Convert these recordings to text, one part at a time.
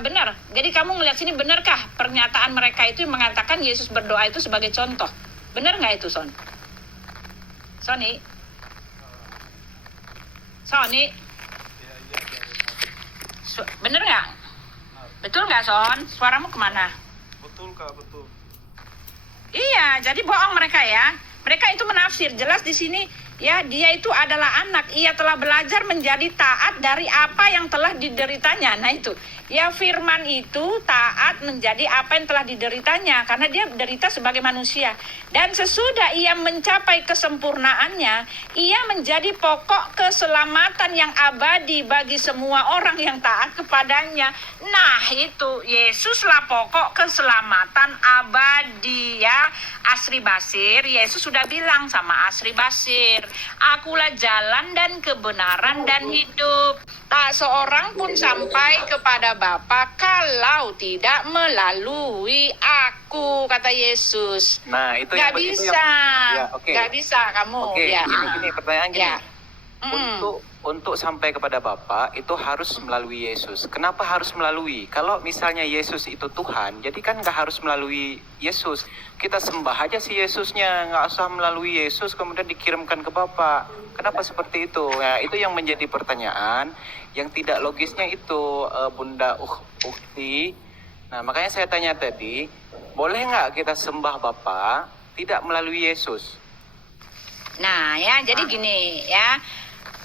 benar. Jadi kamu ngelihat sini, benarkah pernyataan mereka itu yang mengatakan Yesus berdoa itu sebagai contoh? Benar nggak itu, Sony? Bener nggak? Betul nggak, Son? Suaramu kemana? Betul, Kak, betul. Iya, jadi bohong mereka ya. Mereka itu menafsir. Jelas di sini ya, dia itu adalah anak. Ia telah belajar menjadi taat dari apa yang telah dideritanya. Nah itu, ya firman itu taat menjadi apa yang telah dideritanya. Karena dia derita sebagai manusia. Dan sesudah ia mencapai kesempurnaannya, ia menjadi pokok keselamatan yang abadi bagi semua orang yang taat kepadanya. Nah itu, Yesuslah pokok keselamatan abadi ya. Asri Basir, Yesus sudah bilang sama Asri Basir, akulah jalan dan kebenaran dan hidup. Tak seorang pun sampai kepada Bapa kalau tidak melalui aku, kata Yesus. Nah, itu nggak bisa. Nggak bisa kamu. Oke, Ya. gini pertanyaan gini. Ya. Untuk sampai kepada Bapa itu harus melalui Yesus. Kenapa harus melalui? Kalau misalnya Yesus itu Tuhan, jadi kan nggak harus melalui Yesus. Kita sembah aja si Yesusnya, nggak usah melalui Yesus kemudian dikirimkan ke Bapa. Kenapa seperti itu? Ya, itu yang menjadi pertanyaan yang tidak logisnya itu, Bunda Ukti. Nah, makanya saya tanya tadi, boleh nggak kita sembah Bapa tidak melalui Yesus? Nah ya, jadi gini ya,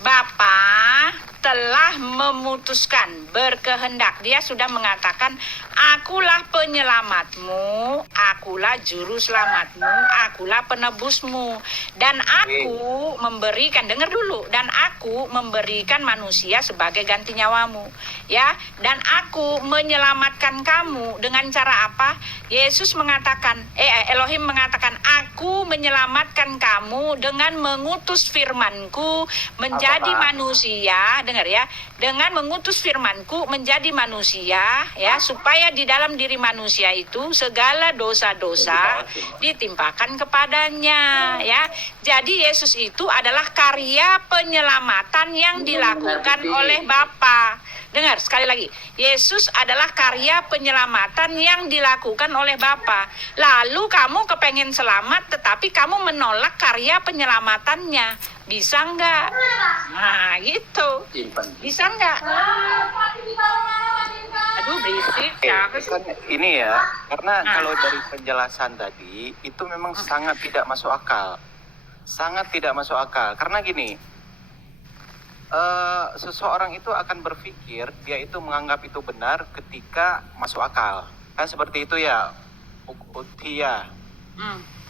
Bapa telah memutuskan, berkehendak. Dia sudah mengatakan, akulah penyelamatmu, akulah juru selamatmu, akulah penebusmu. Dan aku memberikan, dengar dulu, dan aku memberikan manusia sebagai ganti nyawamu. Ya, dan aku menyelamatkan kamu dengan cara apa? Yesus mengatakan, Elohim mengatakan, aku menyelamatkan kamu dengan mengutus firmanku menjadi manusia. Dengar ya, dengan mengutus firmanku menjadi manusia ya, supaya di dalam diri manusia itu segala dosa-dosa ditimpakan kepadanya ya. Jadi Yesus itu adalah karya penyelamatan yang dilakukan oleh Bapa. Dengar sekali lagi, Yesus adalah karya penyelamatan yang dilakukan oleh Bapa. Lalu kamu kepengen selamat tetapi kamu menolak karya penyelamatannya. Bisa nggak? Nah gitu. Bisa nggak? Aduh berisik ya. Kan ini ya, karena kalau dari penjelasan tadi itu memang sangat tidak masuk akal. Sangat tidak masuk akal. Karena gini, seseorang itu akan berpikir dia itu menganggap itu benar ketika masuk akal. Kan seperti itu ya, Utia.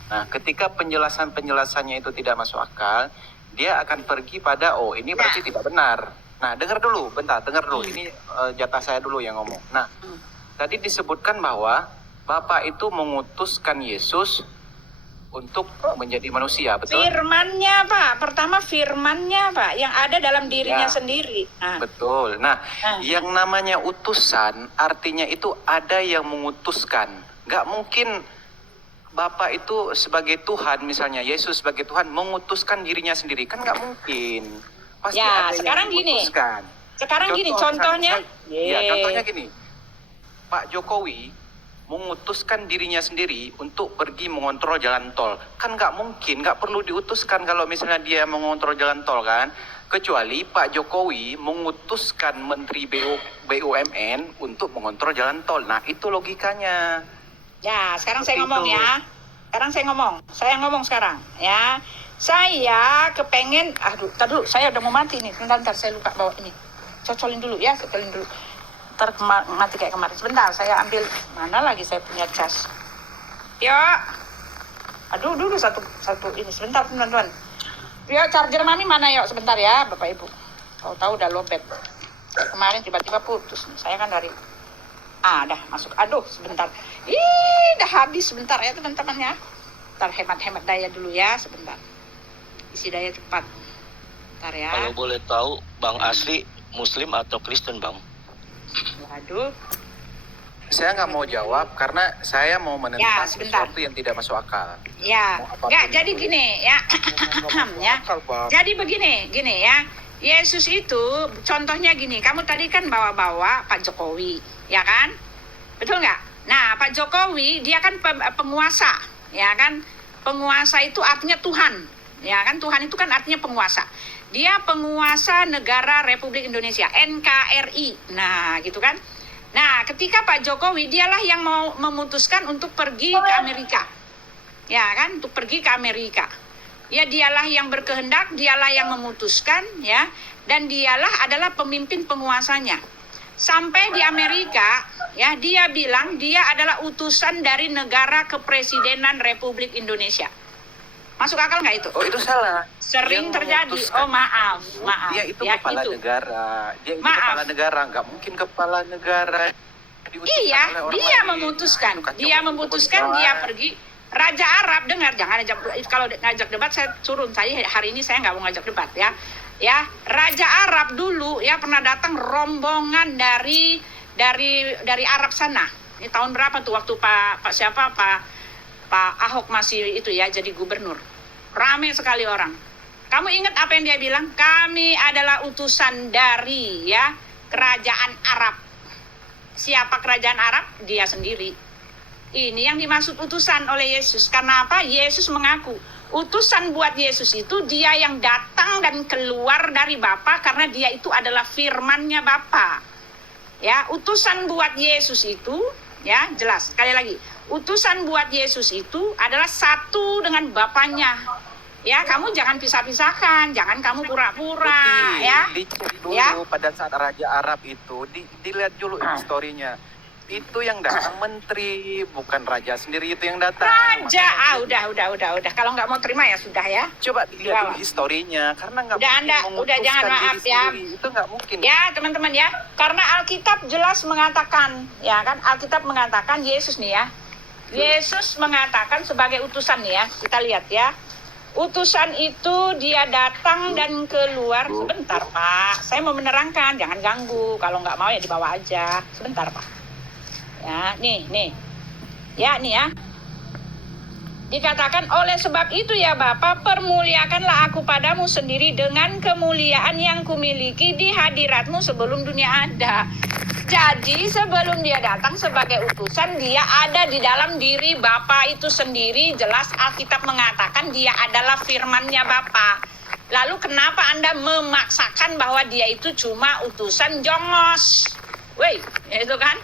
Nah, ketika penjelasannya itu tidak masuk akal, dia akan pergi pada, oh ini berarti tidak benar. Nah, dengar dulu, dengar dulu. Ini jatah saya dulu yang ngomong. Nah, tadi disebutkan bahwa Bapak itu mengutuskan Yesus untuk menjadi manusia, betul? Firmannya Pak, pertama firmannya Pak, yang ada dalam dirinya sendiri. Betul. Nah, yang namanya utusan artinya itu ada yang mengutuskan. Nggak mungkin Bapak itu sebagai Tuhan, misalnya Yesus sebagai Tuhan mengutuskan dirinya sendiri, kan nggak mungkin. Pasti ada sekarang yang mengutuskan. Contohnya. Contohnya gini, Pak Jokowi mengutuskan dirinya sendiri untuk pergi mengontrol jalan tol. Kan nggak mungkin, nggak perlu diutuskan kalau misalnya dia mengontrol jalan tol kan. Kecuali Pak Jokowi mengutuskan Menteri BUMN untuk mengontrol jalan tol. Nah itu logikanya. Ya, sekarang saya ngomong ya. Saya ngomong sekarang ya. Saya kepengen, tadi dulu, saya udah mau mati nih. Bentar, saya lupa bawa ini. Cocolin dulu ya, dulu. Ntar mati kayak kemarin. Sebentar, saya ambil, mana lagi saya punya cas. Yuk. Dulu satu ini. Sebentar, teman-teman. Yuk, charger mami mana yuk? Sebentar ya, Bapak Ibu. Tahu udah lobet. Kemarin tiba-tiba putus. Saya kan dari dah masuk. Sebentar. Dah habis sebentar ya teman-teman ya. Ntar hemat daya dulu ya sebentar. Isi daya cepat. Ntar ya. Kalau boleh tahu, Bang Asri Muslim atau Kristen, Bang? Waduh. Saya nggak mau jawab karena saya mau menentang sesuatu yang tidak masuk akal. Ya, nggak jadi gini ya. Ya. Jadi begini ya. Yesus itu contohnya gini, kamu tadi kan bawa-bawa Pak Jokowi, ya kan? Betul nggak? Nah, Pak Jokowi dia kan penguasa, ya kan? Penguasa itu artinya Tuhan, ya kan? Tuhan itu kan artinya penguasa. Dia penguasa negara Republik Indonesia, NKRI. Nah, gitu kan? Nah, ketika Pak Jokowi dialah yang mau memutuskan untuk pergi ke Amerika. Ya kan? Untuk pergi ke Amerika. Ya, dialah yang berkehendak, dialah yang memutuskan, ya, dan dialah adalah pemimpin penguasanya. Sampai di Amerika, ya, dia bilang dia adalah utusan dari negara kepresidenan Republik Indonesia. Masuk akal nggak itu? Oh, itu salah. Sering Yang terjadi. memutuskan Oh, maaf. Dia itu Ya, kepala itu. negara. Dia itu Maaf. kepala negara, nggak mungkin kepala negara diutuskan Iya, oleh orang dia lain. memutuskan. Itu kacau. Dia memutuskan, dia pergi. Raja Arab, dengar, jangan ajak, kalau ngajak debat saya turun. Hari ini saya nggak mau ngajak debat, ya. Ya, Raja Arab dulu ya pernah datang rombongan dari Arab sana. Ini tahun berapa tuh waktu Pak Ahok masih itu ya jadi gubernur. Ramai sekali orang. Kamu ingat apa yang dia bilang? Kami adalah utusan dari ya kerajaan Arab. Siapa kerajaan Arab? Dia sendiri. Ini yang dimaksud utusan oleh Yesus. Karena apa? Yesus mengaku utusan buat Yesus itu dia yang datang dan keluar dari Bapa karena dia itu adalah firman-Nya Bapa. Ya, utusan buat Yesus itu ya jelas. Sekali lagi, utusan buat Yesus itu adalah satu dengan Bapanya. Ya, kamu jangan pisah-pisahkan, jangan kamu pura-pura, ya. Dicek dulu Ya. pada saat Raja Arab itu, dilihat dulu historinya. Itu yang datang menteri, bukan raja sendiri itu yang datang. Raja, udah. Kalau nggak mau terima ya sudah ya. Coba dilihat dulu Udah. historinya, karena nggak Udah, mungkin Anda, udah memutuskan jangan diri maaf ya. sendiri. Itu nggak mungkin. Ya, teman-teman ya. Karena Alkitab jelas mengatakan, ya kan? Alkitab mengatakan Yesus nih ya. Yesus mengatakan sebagai utusan nih ya. Kita lihat ya. Utusan itu dia datang dan keluar. Sebentar, Pak. Saya mau menerangkan, jangan ganggu. Kalau nggak mau ya dibawa aja. Sebentar, Pak. Ya, nih. Ya, nih ya. Dikatakan oleh sebab itu ya Bapa, permuliakanlah aku padamu sendiri dengan kemuliaan yang kumiliki di hadiratmu sebelum dunia ada. Jadi sebelum dia datang sebagai utusan, dia ada di dalam diri Bapa itu sendiri. Jelas Alkitab mengatakan dia adalah firman-Nya Bapa. Lalu kenapa Anda memaksakan bahwa dia itu cuma utusan jongos? Woi, itu kan?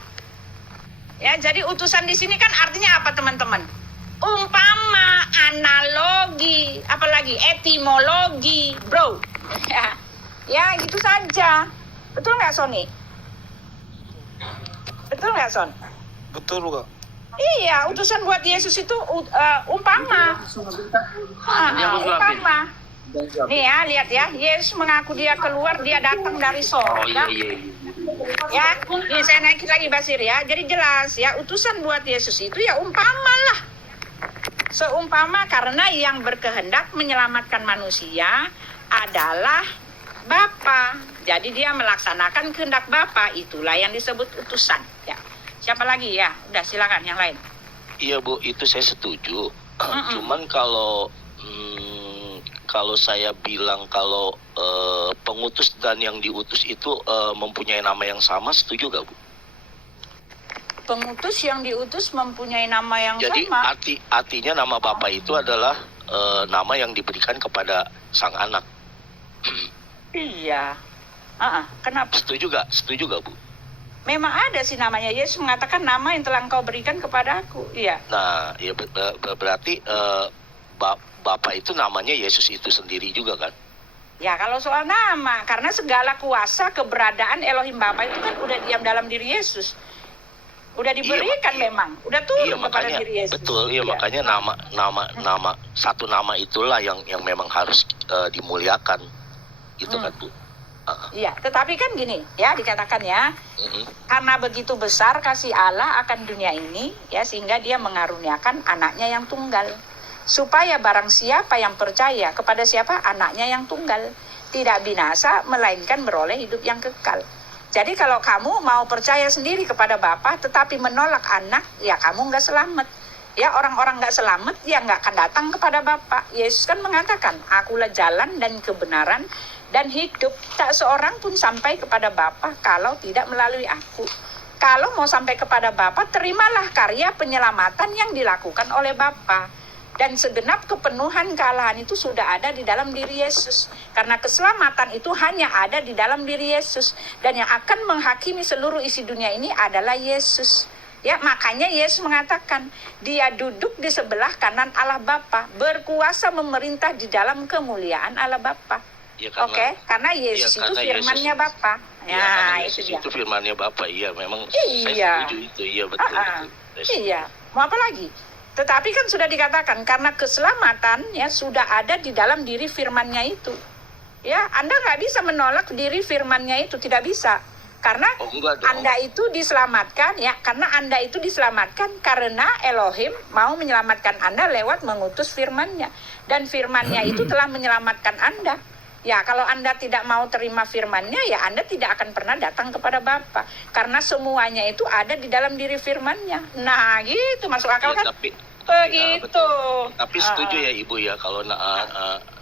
Ya, jadi utusan di sini kan artinya apa, teman-teman? Umpama, analogi, apalagi etimologi, bro. Ya, gitu saja. Betul nggak, Sony? Betul nggak, Son? Betul kok. Iya, utusan buat Yesus itu umpama. Umpama. Nih ya, lihat ya. Yesus mengaku dia keluar, dia datang dari sorga. Ya, ini saya naikin lagi Basir ya. Jadi jelas ya, utusan buat Yesus itu ya umpama lah. Seumpama karena yang berkehendak menyelamatkan manusia adalah Bapa. Jadi dia melaksanakan kehendak Bapa, itulah yang disebut utusan. Ya. Siapa lagi ya? Udah silakan yang lain. Iya Bu, itu saya setuju. Cuman kalau saya bilang kalau pengutus dan yang diutus itu mempunyai nama yang sama, setuju gak Bu? Pengutus yang diutus mempunyai nama yang Jadi sama. artinya nama Bapa itu adalah nama yang diberikan kepada sang anak. Iya. Kenapa? Setuju gak? Setuju gak Bu? Memang ada sih namanya. Yesus mengatakan nama yang telah engkau berikan kepada aku. Iya. Nah, ya berarti Bapa itu namanya Yesus itu sendiri juga kan? Ya, kalau soal nama, karena segala kuasa keberadaan Elohim Bapa itu kan udah diam dalam diri Yesus. Udah diberikan memang, udah turun kepada makanya, diri Yesus. Betul, iya makanya nama satu nama itulah yang memang harus dimuliakan, gitu kan Bu? Iya, tetapi kan gini, ya dikatakan ya, karena begitu besar kasih Allah akan dunia ini, ya sehingga Dia mengaruniakan anaknya yang tunggal, supaya barang siapa yang percaya kepada siapa anaknya yang tunggal tidak binasa melainkan beroleh hidup yang kekal. Jadi kalau kamu mau percaya sendiri kepada Bapa tetapi menolak anak, ya kamu nggak selamat. Ya orang-orang nggak selamat, ya nggak akan datang kepada Bapa. Yesus kan mengatakan, akulah jalan dan kebenaran dan hidup. Tak seorang pun sampai kepada Bapa kalau tidak melalui aku. Kalau mau sampai kepada Bapa, terimalah karya penyelamatan yang dilakukan oleh Bapa. Dan segenap kepenuhan kealahan itu sudah ada di dalam diri Yesus. Karena keselamatan itu hanya ada di dalam diri Yesus. Dan yang akan menghakimi seluruh isi dunia ini adalah Yesus. Ya, makanya Yesus mengatakan, dia duduk di sebelah kanan Allah Bapa, berkuasa memerintah di dalam kemuliaan Allah Bapa. Ya, Karena Yesus itu firman-Nya Bapa. Ya, itu Yesus itu firman-Nya Bapa. Iya, memang Iya. saya setuju itu. Iya, betul. Iya, mau apa lagi? Tetapi kan sudah dikatakan karena keselamatan ya sudah ada di dalam diri firman-Nya itu. Ya, Anda nggak bisa menolak diri firman-Nya itu, tidak bisa. Karena Anda itu diselamatkan ya, karena Anda itu diselamatkan karena Elohim mau menyelamatkan Anda lewat mengutus firman-Nya. Dan firman-Nya itu telah menyelamatkan Anda. Ya, kalau Anda tidak mau terima firman-Nya, ya Anda tidak akan pernah datang kepada Bapa. Karena semuanya itu ada di dalam diri firman-Nya. Nah, gitu, masuk akal kan? Begitu. Tapi setuju ya Ibu ya, kalau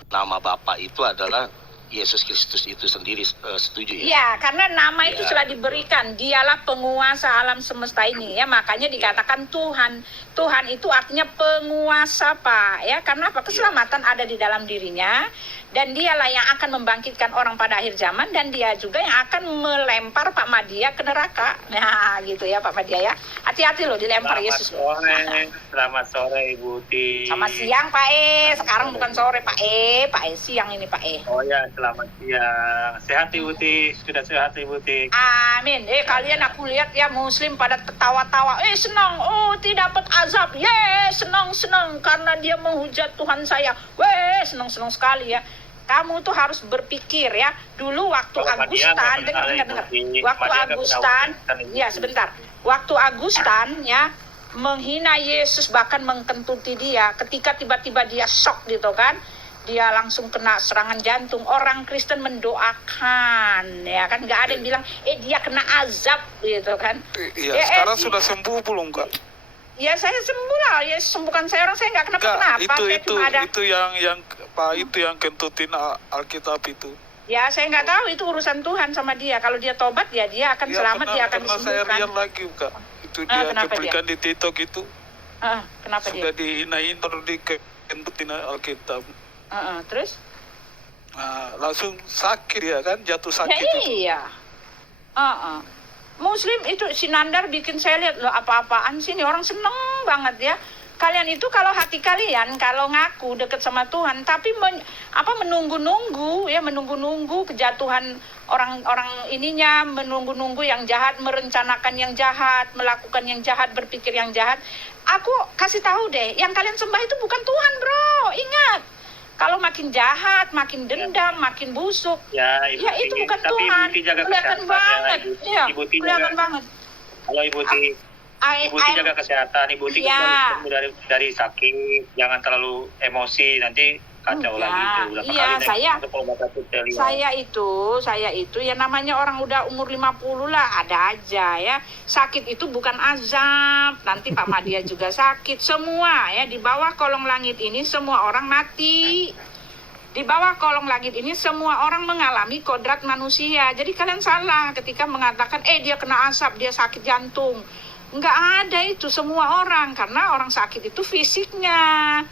nama Bapa itu adalah Yesus Kristus itu sendiri, setuju ya? Ya, karena nama itu sudah diberikan. Dialah penguasa alam semesta ini ya. Makanya dikatakan Tuhan. Tuhan itu artinya penguasa, Pak. Ya, karena apa? Keselamatan ada di dalam dirinya. Dan dialah yang akan membangkitkan orang pada akhir zaman. Dan dia juga yang akan melempar Pak Madia ke neraka. Nah, gitu ya Pak Madia ya. Hati-hati loh dilempar Yesus. Selamat sore Ibu Ti. Selamat siang Pak E. Sekarang bukan sore Pak E. Pak E siang ini Pak E. Oh ya, selamat siang. Sehat Ibu Ti. Sudah sehat Ibu Ti. Amin. Kalian aku lihat ya Muslim pada tertawa-tawa. Senang. Oh, tidak dapat azab. Senang karena dia menghujat Tuhan saya. Senang sekali ya. Kamu tuh harus berpikir ya. Dulu waktu Agustan, dengar. Waktu Agustan, ya sebentar. Waktu Agustan ya menghina Yesus, bahkan mengkentuti dia. Ketika tiba-tiba dia shock gitu kan, dia langsung kena serangan jantung. Orang Kristen mendoakan, ya kan, nggak ada yang bilang, dia kena azab gitu kan. Iya, sekarang sudah sembuh belum Kak? Ya saya sembuh lah, ya sembuhkan saya, orang saya nggak kenapa-kenapa. Itu yang kentutin Alkitab itu. Ya saya nggak tahu, itu urusan Tuhan sama dia. Kalau dia tobat ya dia akan selamat, dia akan disembuhkan. Saya lihat lagi Kak, itu dia cuplikan di TikTok itu. Kenapa sudah dia? dihinain terus dikentutin Alkitab. Terus? Langsung sakit ya kan, jatuh sakit. Ya, iya. Muslim itu si Nandar bikin saya lihat loh, apa-apaan sih ini orang seneng banget ya. Kalian itu kalau hati kalian kalau ngaku deket sama Tuhan tapi menunggu-nunggu kejatuhan orang-orang ininya, menunggu-nunggu yang jahat, merencanakan yang jahat, melakukan yang jahat, berpikir yang jahat. Aku kasih tahu deh, yang kalian sembah itu bukan Tuhan, bro. Ingat. Kalau makin jahat, makin dendam, makin busuk, itu bukan Tuhan. Kelihatan banget. Kelihatan banget. Kalau Ibu Ti jaga kesehatan, Ibu Ti dari sakit, jangan terlalu emosi, nanti kacau lagi itu. Saya itu ya namanya orang udah umur 50 lah, ada aja ya. Sakit itu bukan azab. Nanti Pak Madia juga sakit. Semua ya di bawah kolong langit ini semua orang mati. Di bawah kolong langit ini semua orang mengalami kodrat manusia. Jadi kalian salah ketika mengatakan dia kena asap, dia sakit jantung. Enggak ada itu semua orang, karena orang sakit itu fisiknya.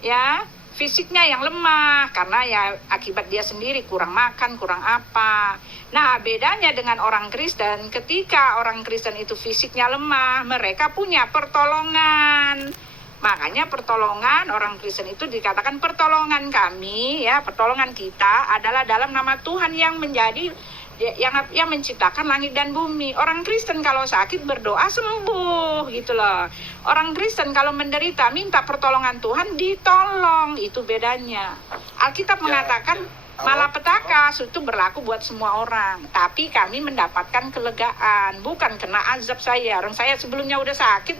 Ya, fisiknya yang lemah karena ya akibat dia sendiri kurang makan, kurang apa. Nah, bedanya dengan orang Kristen, ketika orang Kristen itu fisiknya lemah, mereka punya pertolongan. Makanya pertolongan orang Kristen itu dikatakan pertolongan kami, ya, pertolongan kita adalah dalam nama Tuhan yang menjadi yang menciptakan langit dan bumi. Orang Kristen kalau sakit berdoa sembuh gitu loh. Orang Kristen kalau menderita minta pertolongan Tuhan ditolong, itu bedanya. Alkitab mengatakan malapetaka itu berlaku buat semua orang, tapi kami mendapatkan kelegaan, bukan kena azab saya. Orang saya sebelumnya udah sakit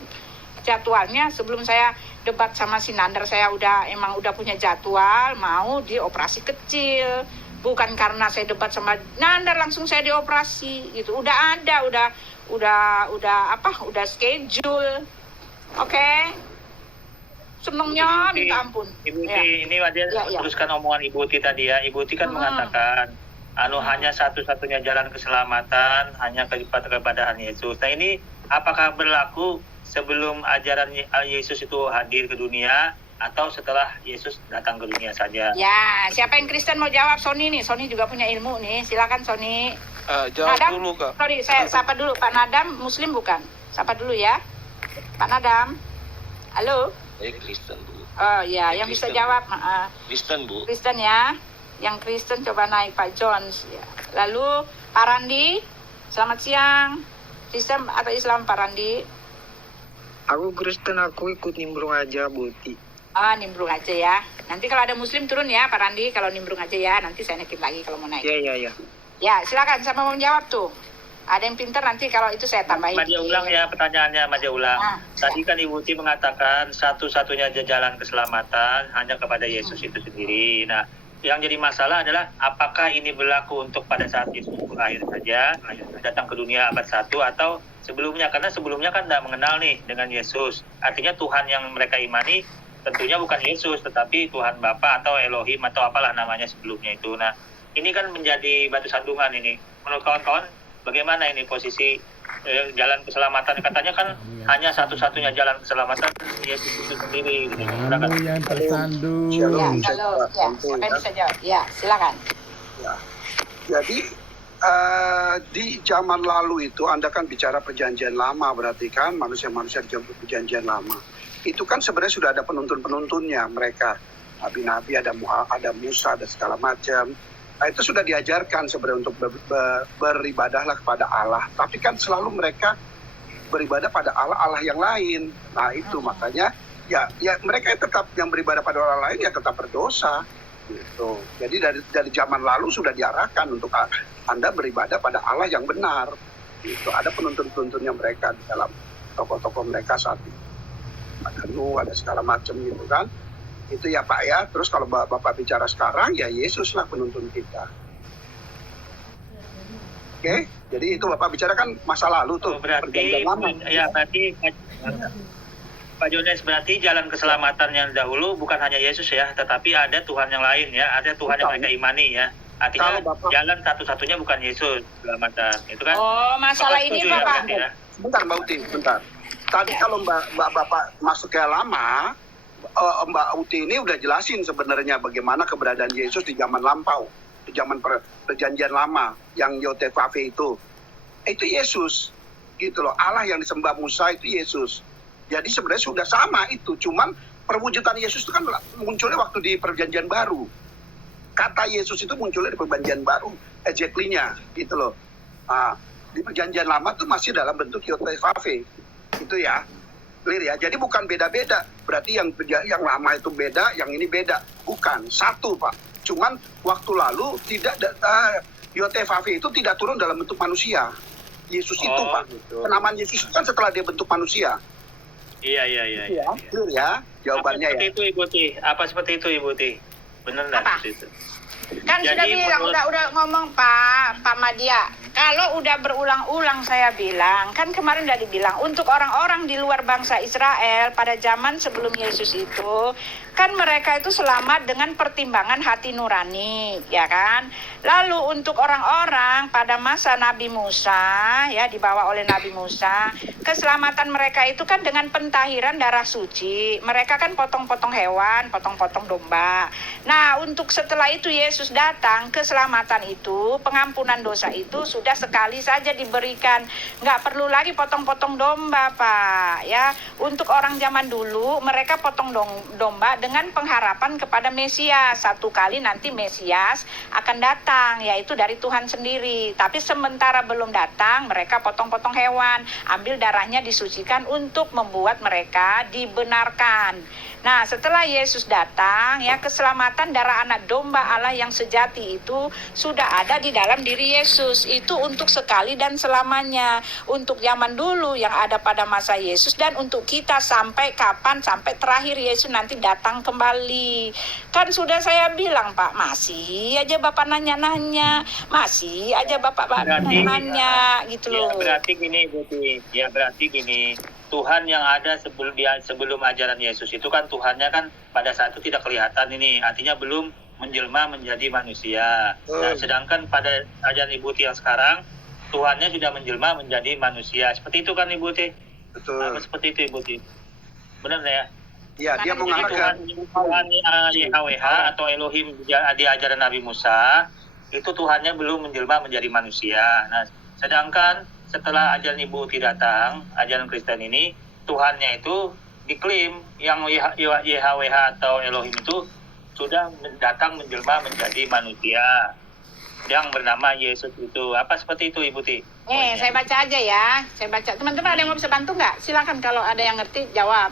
jadwalnya, sebelum saya debat sama si Nandar saya emang udah punya jadwal mau dioperasi kecil. Bukan karena saya debat sama Nandar langsung saya dioperasi gitu. Udah ada, udah schedule. Oke. Senengnya minta ampun. Ibu Ya. Ti, ini aja Ya. teruskan omongan Ibu Ti tadi ya. Ibu Ti kan mengatakan, hanya satu-satunya jalan keselamatan hanya kepada Yesus. Nah ini apakah berlaku sebelum ajaran Yesus itu hadir ke dunia atau setelah Yesus datang ke dunia saja? Ya, siapa yang Kristen mau jawab? Sony nih, Sony juga punya ilmu nih. Silakan Sony. Jawab Nadam, dulu Kak. sorry, saya sapa dulu. Pak Nadam, Muslim bukan? Sapa dulu ya. Pak Nadam. Halo. Saya Kristen, Bu. Oh ya, yang bisa Kristen. jawab Kristen, Bu. Kristen ya. Yang Kristen coba naik Pak Jones. Ya. Lalu Pak Randi, selamat siang. Kristen atau Islam Pak Randi? Aku Kristen, aku ikut nimbrung aja, Buti. Nimbrung aja ya. Nanti kalau ada Muslim turun ya Pak Randi. Kalau nimbrung aja ya. Nanti saya naikin lagi kalau mau naik. Iya. Ya, silakan. Siapa mau menjawab tuh? Ada yang pintar nanti kalau itu saya tambahin. Maja ulang ya pertanyaannya, Maja ulang. Tadi kan Ibu Ti mengatakan satu-satunya jalan keselamatan hanya kepada Yesus itu sendiri. Nah, yang jadi masalah adalah apakah ini berlaku untuk pada saat Yesus lahir saja, datang ke dunia abad 1 atau sebelumnya? Karena sebelumnya kan tidak mengenal nih dengan Yesus. Artinya Tuhan yang mereka imani tentunya bukan Yesus, tetapi Tuhan Bapa atau Elohim atau apalah namanya sebelumnya itu. Nah, ini kan menjadi batu sandungan ini. Menurut kawan-kawan, bagaimana ini posisi jalan keselamatan? Katanya kan hanya satu-satunya jalan keselamatan Yesus itu sendiri. Gitu. Kamu yang tersandung. Ya, kalau ya, siapa yang bisa jawab? Ya, silakan. Ya. Jadi di zaman lalu itu Anda kan bicara perjanjian lama, berarti kan manusia-manusia di perjanjian lama. Itu kan sebenarnya sudah ada penuntun-penuntunnya mereka. Nabi-nabi, ada Musa, ada segala macam. Nah, itu sudah diajarkan sebenarnya untuk beribadahlah kepada Allah. Tapi kan selalu mereka beribadah pada Allah yang lain. Nah itu makanya ya mereka tetap yang beribadah pada Allah lain ya tetap berdosa. Gitu. Jadi dari zaman lalu sudah diarahkan untuk Anda beribadah pada Allah yang benar. Gitu. Ada penuntun-penuntunnya mereka di dalam tokoh-tokoh mereka saat itu. Ada Nuh, ada segala macam gitu kan. Itu ya Pak ya. Terus kalau Bapak bicara sekarang ya Yesus lah penuntun kita. Oke, jadi itu Bapak bicara kan masa lalu tuh. Berarti Pak Jones, berarti jalan keselamatan yang dahulu bukan hanya Yesus ya, tetapi ada Tuhan yang lain ya, ada Tuhan yang mereka imani ya. Artinya jalan satu-satunya bukan Yesus keselamatan, itu kan? Oh, masalah ini Bapak. Ya? Sebentar Mbak Uti, sebentar. Tadi kalau Bapak masuk ke lama, Mbak Uti ini udah jelasin sebenarnya bagaimana keberadaan Yesus di zaman lampau, di zaman perjanjian lama yang Yotevave itu Yesus, gitu loh. Allah yang disembah Musa itu Yesus. Jadi sebenarnya sudah sama itu, cuman perwujudan Yesus itu kan munculnya waktu di perjanjian baru. Kata Yesus itu munculnya di perjanjian baru, exactly-nya, gitu loh. Nah, di perjanjian lama tuh masih dalam bentuk Yotevave, itu ya. Clear ya, jadi bukan beda-beda. Berarti yang lama itu beda, yang ini beda. Bukan, satu Pak. Cuman waktu lalu Yotevave itu tidak turun dalam bentuk manusia. Yesus itu Pak. Gitu. Penamaan Yesus itu kan setelah dia bentuk manusia. Iya. Clear ya, jawabannya ya. Apa seperti itu Ibu Ti? Benar nggak Apa? seperti itu? Kan sudah bilang, udah ngomong Pak Madia. Kalau udah berulang-ulang saya bilang, kan kemarin udah dibilang, untuk orang-orang di luar bangsa Israel pada zaman sebelum Yesus itu, kan mereka itu selamat dengan pertimbangan hati nurani, ya kan? Lalu untuk orang-orang pada masa Nabi Musa, ya dibawa oleh Nabi Musa, keselamatan mereka itu kan dengan pentahiran darah suci. Mereka kan potong-potong hewan, potong-potong domba. Nah, untuk setelah itu Yesus datang, keselamatan itu, pengampunan dosa itu sudah sekali saja diberikan. Nggak perlu lagi potong-potong domba, Pak. Ya, untuk orang zaman dulu, mereka potong domba dengan pengharapan kepada Mesias. Satu kali nanti Mesias akan datang, yaitu dari Tuhan sendiri. Tapi sementara belum datang, mereka potong-potong hewan, ambil darahnya disucikan untuk membuat mereka dibenarkan. Nah, setelah Yesus datang, ya keselamatan darah anak domba Allah yang sejati itu sudah ada di dalam diri Yesus. Itu untuk sekali dan selamanya. Untuk zaman dulu yang ada pada masa Yesus dan untuk kita sampai kapan, sampai terakhir Yesus nanti datang kembali. Kan sudah saya bilang, Pak, masih aja Bapak nanya-nanya, masih aja Bapak nanya gitu loh. Ya berarti gini, Tuhan yang ada sebelum ajaran Yesus itu kan Tuhannya kan pada saat itu tidak kelihatan ini, artinya belum menjelma menjadi manusia. Nah, sedangkan pada ajaran Ibu Ti yang sekarang Tuhannya sudah menjelma menjadi manusia. Seperti itu kan Ibu Ti? Betul. Seperti itu Ibu Ti. Benar ya? Iya, dia Jadi mengatakan Tuhan YHWH atau Elohim di ajaran Nabi Musa itu Tuhannya belum menjelma menjadi manusia. Nah, sedangkan setelah ajaran Ibu Uti datang, ajaran Kristen ini Tuhannya itu diklaim yang YHWH atau Elohim itu sudah datang menjelma menjadi manusia yang bernama Yesus itu. Apa seperti itu Ibu Ti? Saya baca aja ya. Saya baca. Teman-teman ada yang mau bisa bantu nggak? Silakan kalau ada yang ngerti jawab.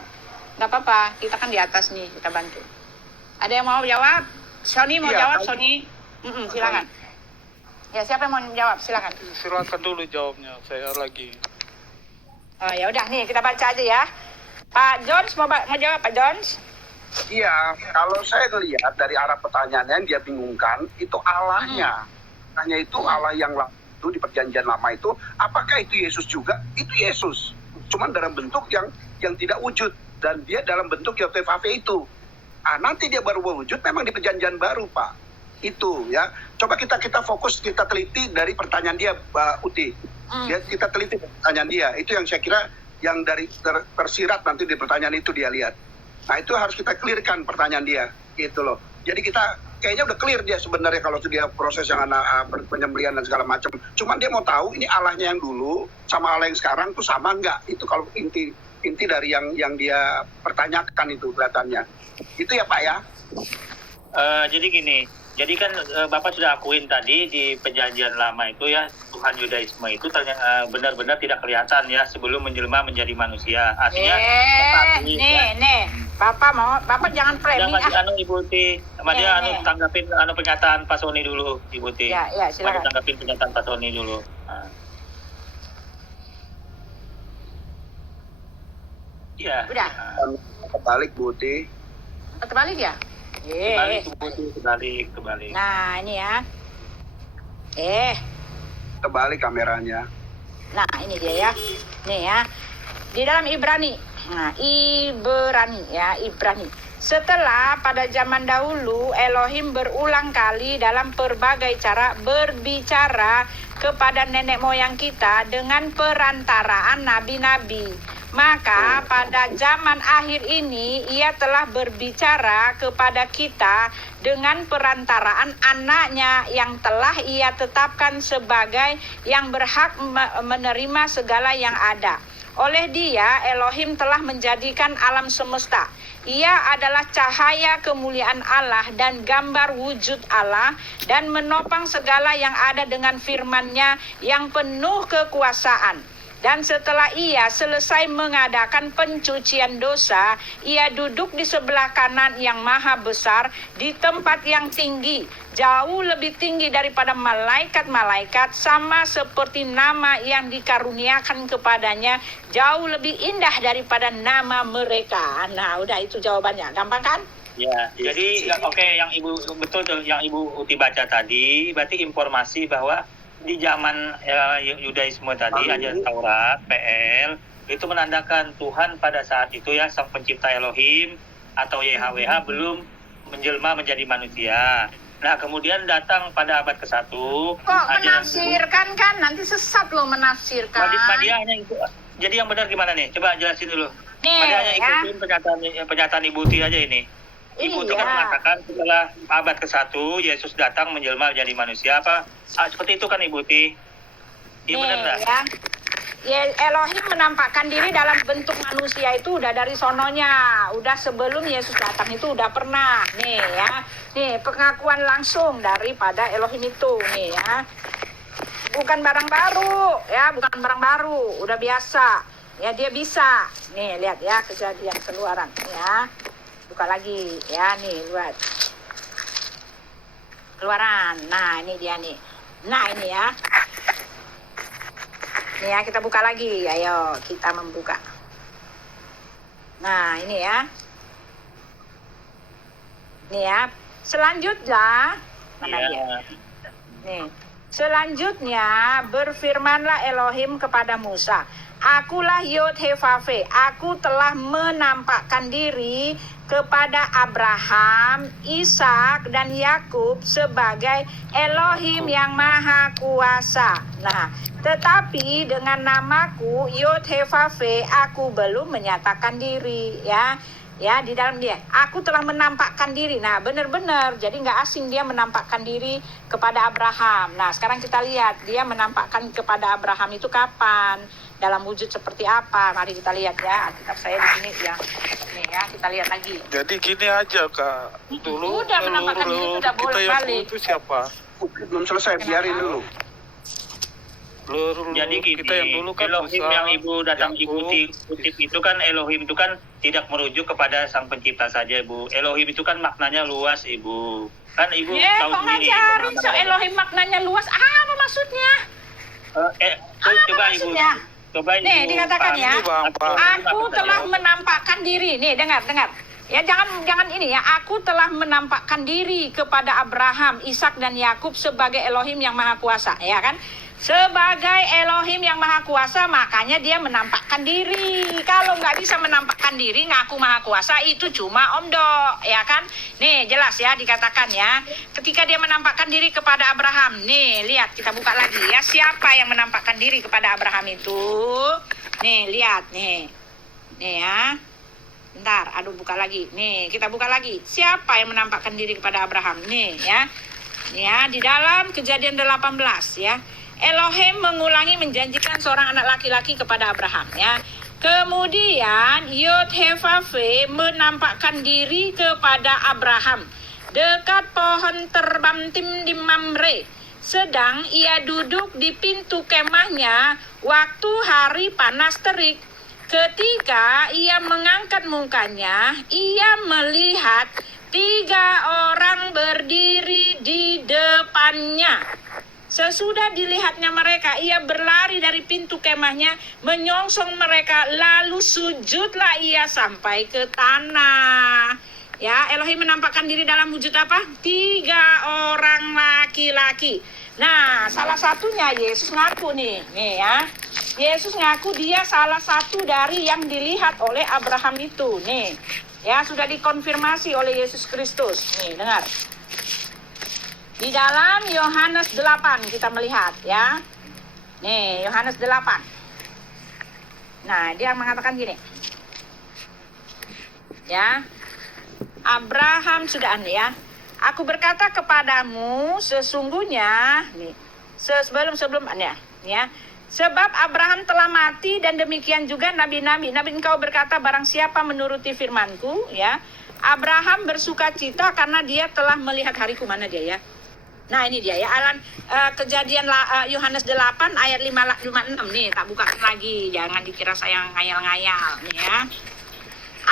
Nggak apa-apa, kita kan di atas nih, kita bantu. Ada yang mau jawab? Sony mau Iya, jawab, Sony? Silakan. Ya, siapa yang mau jawab? Silakan. Silakan dulu jawabnya, saya lagi. Oh, ya udah nih, kita baca aja ya. Pak Jones mau jawab, Pak Jones? iya, kalau saya lihat dari arah pertanyaannya yang dia bingungkan, itu Allahnya. Hanya itu Allah yang itu di perjanjian lama itu, apakah itu Yesus juga? Itu Yesus. Cuman dalam bentuk yang tidak wujud. Dan dia dalam bentuk Yotevave itu. Nanti dia baru wujud memang di perjanjian baru, Pak. Itu ya. Coba kita fokus, kita teliti dari pertanyaan dia, Mbak Uti. Kita teliti pertanyaan dia. Itu yang saya kira yang dari tersirat nanti di pertanyaan itu dia lihat. Nah, itu harus kita clearkan pertanyaan dia. Gitu loh. Jadi kita kayaknya udah clear dia sebenarnya kalau dia proses yang penyembelihan dan segala macam. Cuman dia mau tahu ini Allahnya yang dulu sama Allah yang sekarang tuh sama nggak? Itu kalau inti dari yang dia pertanyakan itu kelihatannya. Itu ya Pak ya? Jadi gini, jadi kan Bapak sudah akuin tadi di perjanjian lama itu ya, Tuhan Yudaisme itu benar-benar tidak kelihatan ya sebelum menjelma menjadi manusia. Artinya Bapak jangan framing Ibu Ti, dia tanggapin pernyataan Pak Sony dulu, Ibu Ti. Ya, silakan. Tanggapin pernyataan Pak Sony dulu. Iya. Udah. Kebalik Bu Uti. Terbalik ya? Kebalik. Nah, ini ya. Kebalik kameranya. Nah, ini dia ya. Nih ya. Di dalam Ibrani. Nah, Ibrani. Setelah pada zaman dahulu Elohim berulang kali dalam berbagai cara berbicara kepada nenek moyang kita dengan perantaraan nabi-nabi. Maka pada zaman akhir ini ia telah berbicara kepada kita dengan perantaraan anaknya yang telah ia tetapkan sebagai yang berhak menerima segala yang ada. Oleh dia Elohim telah menjadikan alam semesta. Ia adalah cahaya kemuliaan Allah dan gambar wujud Allah dan menopang segala yang ada dengan firman-Nya yang penuh kekuasaan. Dan setelah ia selesai mengadakan pencucian dosa, ia duduk di sebelah kanan yang maha besar di tempat yang tinggi, jauh lebih tinggi daripada malaikat-malaikat, sama seperti nama yang dikaruniakan kepadanya jauh lebih indah daripada nama mereka. Nah, udah itu jawabannya. Gampang kan? Ya, jadi yang Ibu Uti baca tadi, berarti informasi bahwa di zaman Yudaisme tadi, ajaran Taurat, PL, itu menandakan Tuhan pada saat itu ya, sang pencipta Elohim atau YHWH belum menjelma menjadi manusia. Nah, kemudian datang pada abad ke-1. Kok menafsirkan kan? Nanti sesat loh menafsirkan. Dia hanya itu. Jadi yang benar gimana nih? Coba jelasin dulu. Dia hanya ikutin pernyataan Ibu Uti aja ini. Ibu Uti kan mengatakan setelah abad ke-1 Yesus datang menjelma menjadi manusia. Seperti itu kan Ibu Uti? Iya benar nggak? Ya, Elohim menampakkan diri dalam bentuk manusia itu udah dari sononya. Udah sebelum Yesus datang itu udah pernah. Nih ya. Nih pengakuan langsung daripada Elohim itu. Nih ya. Bukan barang baru. Ya, bukan barang baru. Udah biasa. Ya, dia bisa. Nih lihat ya Kejadian Keluaran. Ya. Buka lagi ya, nih lihat Keluaran. Nah ini dia nih. Nah ini ya. Nih ya, kita buka lagi. Ayo kita membuka. Nah ini ya. Nih ya. Selanjutnya mana dia? Nih. Selanjutnya berfirmanlah Elohim kepada Musa, Akulah Yod He Vav He. Aku telah menampakkan diri kepada Abraham, Ishak, dan Yakub sebagai Elohim yang Maha Kuasa. Nah, tetapi dengan namaku Yod He Vav He, aku belum menyatakan diri, ya. Ya, di dalam dia, aku telah menampakkan diri. Nah, benar-benar, jadi nggak asing dia menampakkan diri kepada Abraham. Nah, sekarang kita lihat dia menampakkan kepada Abraham itu kapan, dalam wujud seperti apa. Mari kita lihat ya, Alkitab saya di sini ya. Nih ya, kita lihat lagi. Jadi gini aja Kak, dulu Udah menampakkan diri, udah kita boleh yang balik. dulu itu siapa? Belum selesai, biarin dulu. Jadi gini, kita yang dulu kan Elohim Musa, yang ibu datang Yakub, ibu kutip itu kan Elohim itu kan tidak merujuk kepada sang pencipta saja, Ibu. Elohim itu kan maknanya luas, Ibu. Kan Ibu tahu kok sendiri. ngajarin so Elohim maknanya luas, apa maksudnya? Coba Ibu. maksudnya? Coba Ibu. Nih, dikatakan ya. Ini Bang, Bang. Aku telah menampakkan diri. Nih, dengar. Ya, jangan ini ya. Aku telah menampakkan diri kepada Abraham, Ishak, dan Yakub sebagai Elohim yang Maha Kuasa, ya kan? Sebagai Elohim yang Maha Kuasa, makanya dia menampakkan diri. Kalau nggak bisa menampakkan diri, ngaku Maha Kuasa, itu cuma omdo, ya kan? Nih, jelas ya, dikatakan ya. Ketika dia menampakkan diri kepada Abraham, nih, lihat, kita buka lagi ya. Siapa yang menampakkan diri kepada Abraham itu? Nih, lihat, nih. Nih ya. Bentar, buka lagi. Nih, kita buka lagi. Siapa yang menampakkan diri kepada Abraham? Nih ya. Nih ya, di dalam Kejadian 18 ya. Elohim mengulangi menjanjikan seorang anak laki-laki kepada Abraham ya. Kemudian Yod He Vav He menampakkan diri kepada Abraham dekat pohon terbamtim di Mamre. Sedang ia duduk di pintu kemahnya waktu hari panas terik. Ketika ia mengangkat mukanya, ia melihat 3 orang berdiri di depannya. Sesudah dilihatnya mereka, ia berlari dari pintu kemahnya, menyongsong mereka, lalu sujudlah ia sampai ke tanah. Ya, Elohim menampakkan diri dalam wujud apa? 3 orang laki-laki. Nah, salah satunya Yesus ngaku nih ya. Yesus ngaku dia salah satu dari yang dilihat oleh Abraham itu. Nih, ya sudah dikonfirmasi oleh Yesus Kristus. Nih, dengar. Di dalam Yohanes 8 kita melihat ya. Nih, Yohanes 8. Nah, dia mengatakan gini. Ya. Abraham sudah ya. Aku berkata kepadamu sesungguhnya nih. Sebelum ya. Sebab Abraham telah mati dan demikian juga nabi-nabi. Nabi engkau berkata barang siapa menuruti firmanku ya. Abraham bersukacita karena dia telah melihat hariku. Mana dia ya? Nah, ini dia ya, Kejadian Yohanes 8 ayat 56 nih, tak bukakan lagi, jangan dikira saya ngayal-ngayal nih ya.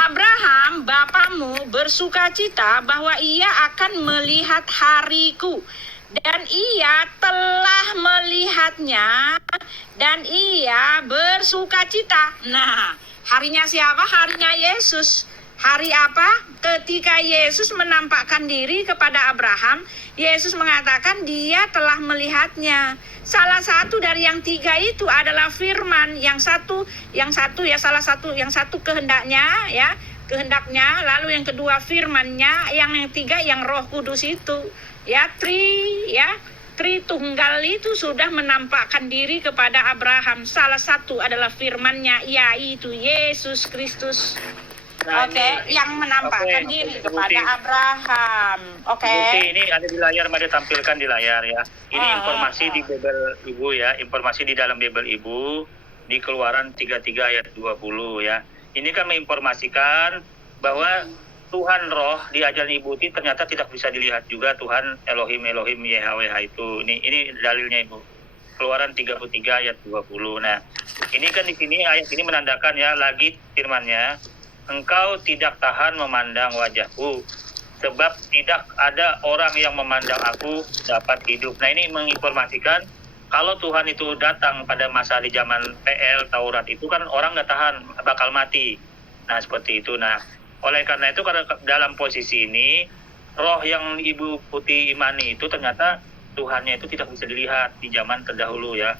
Abraham, bapamu, bersukacita bahwa ia akan melihat hariku, dan ia telah melihatnya, dan ia bersukacita. Nah, harinya siapa? Harinya Yesus. Hari apa? Ketika Yesus menampakkan diri kepada Abraham, Yesus mengatakan dia telah melihatnya. Salah satu dari yang 3 itu adalah firman. Yang satu kehendaknya ya, kehendaknya, lalu yang kedua firman-Nya, yang 3 yang Roh Kudus itu. Ya, Tritunggal itu sudah menampakkan diri kepada Abraham. Salah satu adalah firman-Nya, yaitu Yesus Kristus. Nah, yang menampakkan diri kepada Abraham. Ini ada di layar, mari tampilkan di layar ya. Ini informasi di Bible Ibu ya, informasi di dalam Bible Ibu di Keluaran 33 ayat 20 ya. Ini kan menginformasikan bahwa Tuhan Roh di ajaran Ibu Ti ternyata tidak bisa dilihat juga Tuhan Elohim YHWH itu. Ini dalilnya Ibu. Keluaran 33 ayat 20. Nah, ini kan di sini ayat ini menandakan ya, lagi firman-Nya, engkau tidak tahan memandang wajahku, sebab tidak ada orang yang memandang aku dapat hidup. Nah, ini menginformasikan kalau Tuhan itu datang pada masa di zaman PL, Taurat itu kan orang nggak tahan, bakal mati. Nah, seperti itu. Nah, oleh karena itu karena dalam posisi ini, roh yang Ibu Putih imani itu ternyata Tuhannya itu tidak bisa dilihat di zaman terdahulu ya.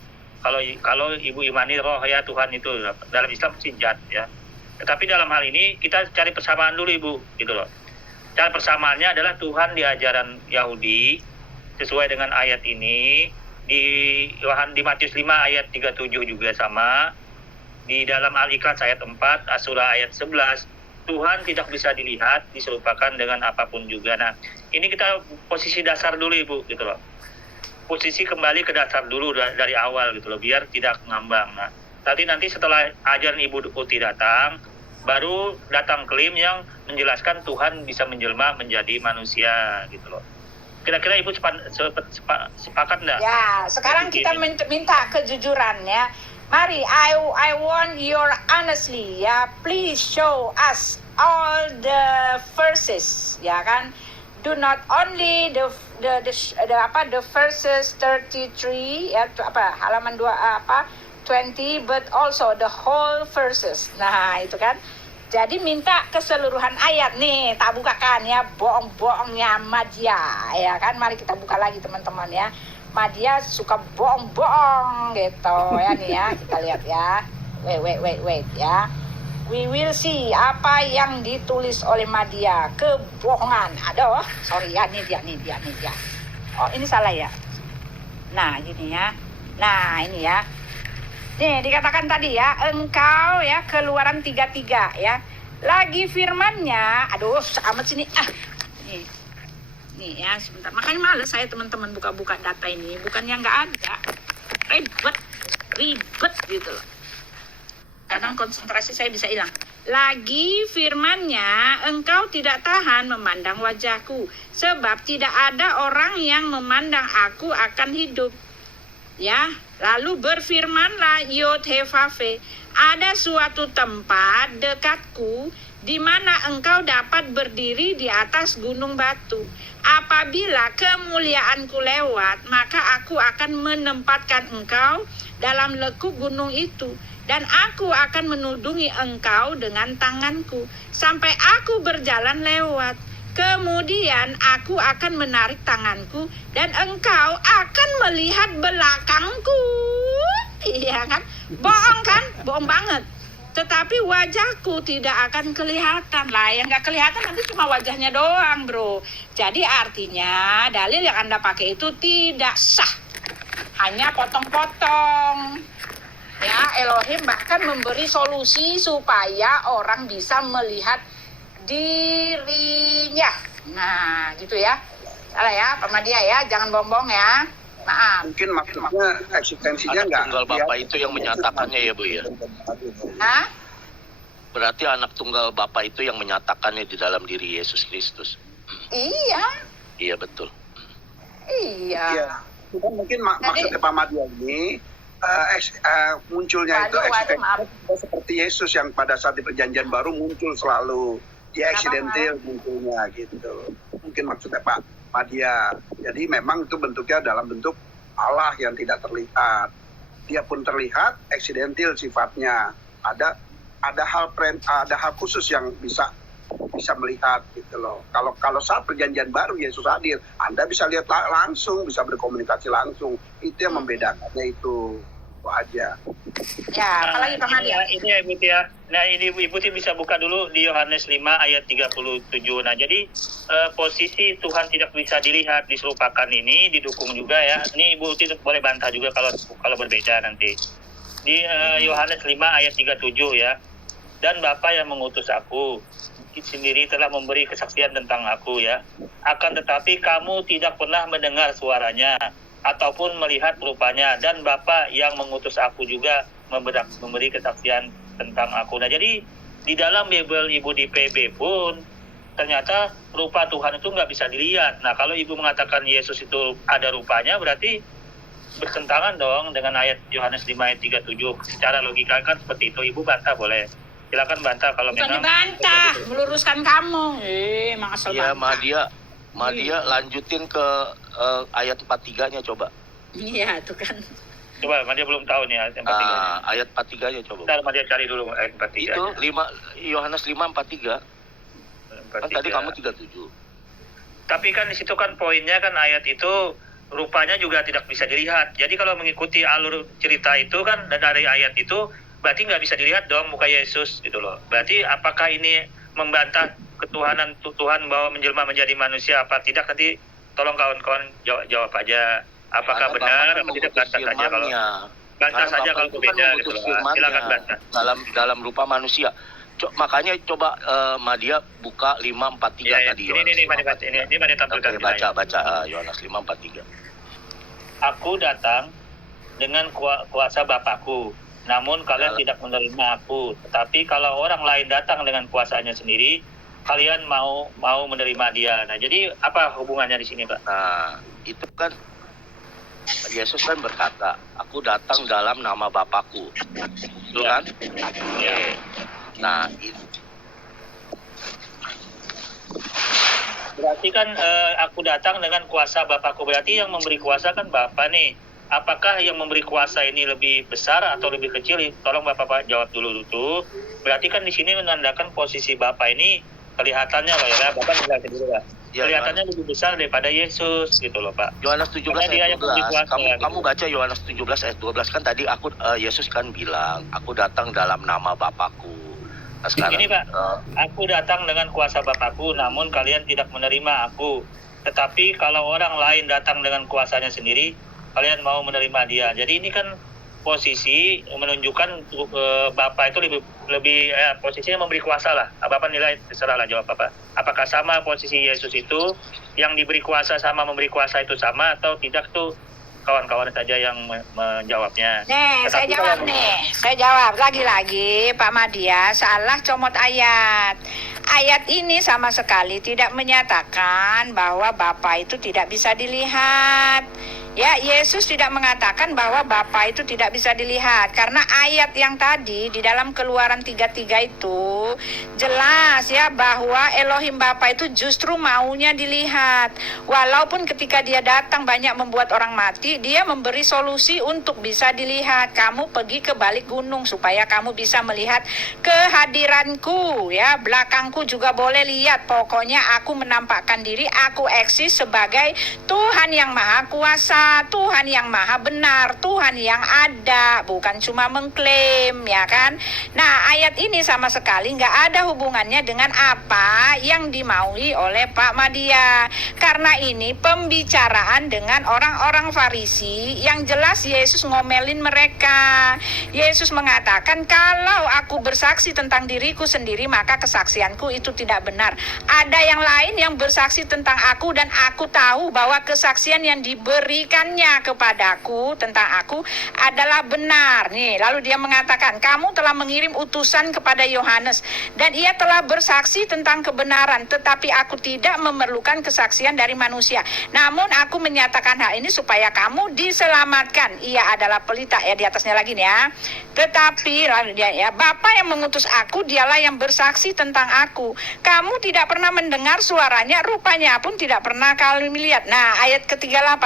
kalau ibu imani roh ya Tuhan itu dalam Islam zat ya. Tetapi dalam hal ini kita cari persamaan dulu ibu gitu loh. Cara persamaannya adalah Tuhan di ajaran Yahudi sesuai dengan ayat ini di Matius 5 ayat 37 juga sama. Di dalam Al-Ikhlas ayat 4, Asura ayat 11, Tuhan tidak bisa dilihat, diserupakan dengan apapun juga. Nah, ini kita posisi dasar dulu ibu gitu loh. Posisi kembali ke dasar dulu dari awal gitu loh, biar tidak ngambang. Nah, nanti setelah ajaran Ibu Uti datang, baru datang klaim yang menjelaskan Tuhan bisa menjelma menjadi manusia gitu loh. Kira-kira Ibu sepakat enggak? Ya, sekarang kita minta kejujuran ya. Mari, I want your honestly ya. Please show us all the verses, ya kan? Do not only the verses 33 ya halaman 20 but also the whole verses. Nah, itu kan. Jadi minta keseluruhan ayat nih, tak bukakan ya, bohong-bohongnya Madya ya kan. Mari kita buka lagi teman-teman ya. Madya suka bohong-bohong gitu ya nih ya. Kita lihat ya. Wait ya. We will see apa yang ditulis oleh Madya. Kebohongan. Aduh, sorry ya, ini dia. Oh, ini salah ya. Nah, gini ya. Nah, ini ya. Nih, dikatakan tadi ya, engkau ya, Keluaran 33 ya. Lagi firmannya, aduh, amat sini. Nih ya, sebentar. Makanya males saya teman-teman buka-buka data ini. Bukannya nggak ada. Ribet gitu loh. Kadang konsentrasi saya bisa hilang. Lagi firmannya, engkau tidak tahan memandang wajahku, sebab tidak ada orang yang memandang aku akan hidup. Ya, lalu berfirmanlah Yod-He-Vav-He, ada suatu tempat dekatku di mana engkau dapat berdiri di atas gunung batu. Apabila kemuliaanku lewat, maka aku akan menempatkan engkau dalam lekuk gunung itu. Dan aku akan menudungi engkau dengan tanganku sampai aku berjalan lewat. Kemudian aku akan menarik tanganku dan engkau akan melihat belakangku. Iya kan? Bohong kan? Bohong banget. Tetapi wajahku tidak akan kelihatan lah. Yang gak kelihatan nanti cuma wajahnya doang, bro. Jadi artinya dalil yang Anda pakai itu tidak sah. Hanya potong-potong. Ya, Elohim bahkan memberi solusi supaya orang bisa melihat dirinya. Nah, gitu ya. Salah ya, Pak Madya ya, jangan bohong ya. Maaf. Mungkin maksudnya eksistensinya Anak nggak. tunggal Bapa itu yang menyatakannya ya Bu ya. Hah? Berarti anak tunggal Bapa itu yang menyatakannya di dalam diri Yesus Kristus. Iya. Iya betul. Iya. Iya. Itu mungkin maksudnya Pak Madya ini munculnya itu eksistensinya seperti Yesus yang pada saat di perjanjian baru muncul selalu. Dia eksidentil munculnya gitu. Mungkin maksudnya Pak Madya. Jadi memang itu bentuknya dalam bentuk Allah yang tidak terlihat. Dia pun terlihat eksidentil sifatnya. Ada hal khusus yang bisa melihat gitu loh. Kalau saat perjanjian baru Yesus hadir, Anda bisa lihat langsung, bisa berkomunikasi langsung. Itu yang membedakannya itu aja. Ya, apalagi Pak Madya. Ini ya Ibu Tia. Nah, ini Ibu Tia bisa buka dulu di Yohanes 5 ayat 37. Nah, jadi posisi Tuhan tidak bisa dilihat, diserupakan ini didukung juga ya. Ini Ibu Tia boleh bantah juga kalau berbeda nanti. Di Yohanes 5 ayat 37 ya. Dan Bapa yang mengutus aku sendiri telah memberi kesaksian tentang aku ya. Akan tetapi kamu tidak pernah mendengar suaranya ataupun melihat rupanya, dan Bapa yang mengutus aku juga memberi kesaksian tentang aku. Nah, jadi di dalam Bible Ibu di PB pun ternyata rupa Tuhan itu nggak bisa dilihat. Nah, kalau Ibu mengatakan Yesus itu ada rupanya, berarti bertentangan dong dengan ayat Yohanes 5 ayat 37. Secara logika kan seperti itu. Ibu bantah boleh. Silakan bantah kalau Bukan memang dibantah, meluruskan kamu. Emang asal Iya bantah. Madya lanjutin ke ayat 43-nya coba. Iya, itu kan. coba Madya belum tahu nih ayat 43. Ayat 43-nya coba. Ntar Madya cari dulu ayat 43. Itu Yohanes 5:43. Kan tadi kamu 37. Tapi kan di situ kan poinnya kan ayat itu rupanya juga tidak bisa dilihat. Jadi kalau mengikuti alur cerita itu kan dari ayat itu, berarti nggak bisa dilihat dong muka Yesus gitu loh. Berarti apakah ini membantah ketuhanan Tuhan bahwa menjelma menjadi manusia apa tidak? Nanti tolong kawan-kawan jawab aja. Apakah Karena benar Bapak atau tidak? mengutus Bantah saja kalau firman-Nya. bantah Karena saja Bapak kalau itu kan berbeda gitu mengutus loh. firman-Nya Silakan bantah. dalam rupa manusia. Makanya coba Madia buka 5:43 Ya, tadi. ini mari tampilkan. Oke, baca Yohanes 5:43. Aku datang dengan kuasa Bapakku, namun kalian tidak menerima aku. Tetapi kalau orang lain datang dengan kuasanya sendiri, kalian mau menerima dia. Nah, jadi apa hubungannya di sini, Pak? Nah, itu kan Yesus kan berkata, aku datang dalam nama Bapakku. Betul kan? Ya. Nah, Berarti kan aku datang dengan kuasa Bapakku. Berarti yang memberi kuasa kan Bapa nih. Apakah yang memberi kuasa ini lebih besar atau lebih kecil? Tolong Bapak jawab dulu itu. Berarti kan di sini menandakan posisi Bapa ini kelihatannya loh ya, Bapak nilai sendiri lah. Ya, Kelihatannya lebih besar daripada Yesus gitu loh, Pak. Yohanes 17 Karena dia ayat yang memberi 12. kuasa, Kamu gitu. baca Yohanes 17 ayat 12 kan tadi Yesus kan bilang, aku datang dalam nama Bapakku. Nah, sekarang Ini Pak, aku datang dengan kuasa Bapakku, namun kalian tidak menerima aku. Tetapi kalau orang lain datang dengan kuasanya sendiri, kalian mau menerima dia. Jadi ini kan posisi menunjukkan Bapak itu lebih posisinya memberi kuasa lah. Bapak nilai terserah lah jawab Bapak. Apakah sama posisi Yesus itu yang diberi kuasa sama memberi kuasa itu sama atau tidak tuh kawan-kawan saja yang menjawabnya. Nih, saya Tetapi jawab kalau- nih. Saya jawab lagi-lagi Pak Madia, salah comot ayat. Ayat ini sama sekali tidak menyatakan bahwa Bapa itu tidak bisa dilihat. Ya, Yesus tidak mengatakan bahwa Bapa itu tidak bisa dilihat. Karena ayat yang tadi di dalam Keluaran 3:3 itu jelas ya bahwa Elohim Bapa itu justru maunya dilihat. Walaupun ketika dia datang banyak membuat orang mati, dia memberi solusi untuk bisa dilihat. Kamu pergi ke balik gunung supaya kamu bisa melihat kehadiranku ya. Belakangku juga boleh lihat. Pokoknya aku menampakkan diri, aku eksis sebagai Tuhan yang Maha Kuasa, Tuhan yang Maha Benar, Tuhan yang ada, bukan cuma mengklaim ya kan. Nah, ayat ini sama sekali nggak ada hubungannya dengan apa yang dimaui oleh Pak Madia. Karena ini pembicaraan dengan orang-orang Farisi yang jelas Yesus ngomelin mereka. Yesus mengatakan, kalau aku bersaksi tentang diriku sendiri, maka kesaksianku itu tidak benar. Ada yang lain yang bersaksi tentang aku dan aku tahu bahwa kesaksian yang diberikannya kepadaku tentang aku adalah benar. Nih, lalu dia mengatakan, kamu telah mengirim utusan kepada Yohanes dan ia telah bersaksi tentang kebenaran, tetapi aku tidak memerlukan kesaksian dari manusia. Namun aku menyatakan hal ini supaya kamu diselamatkan. Ia adalah pelita ya, di atasnya lagi nih ya. Tetapi lalu dia ya, Bapa yang mengutus aku, dialah yang bersaksi tentang aku. Kamu tidak pernah mendengar suaranya, rupanya pun tidak pernah kalian melihat. Nah, ayat ke-38.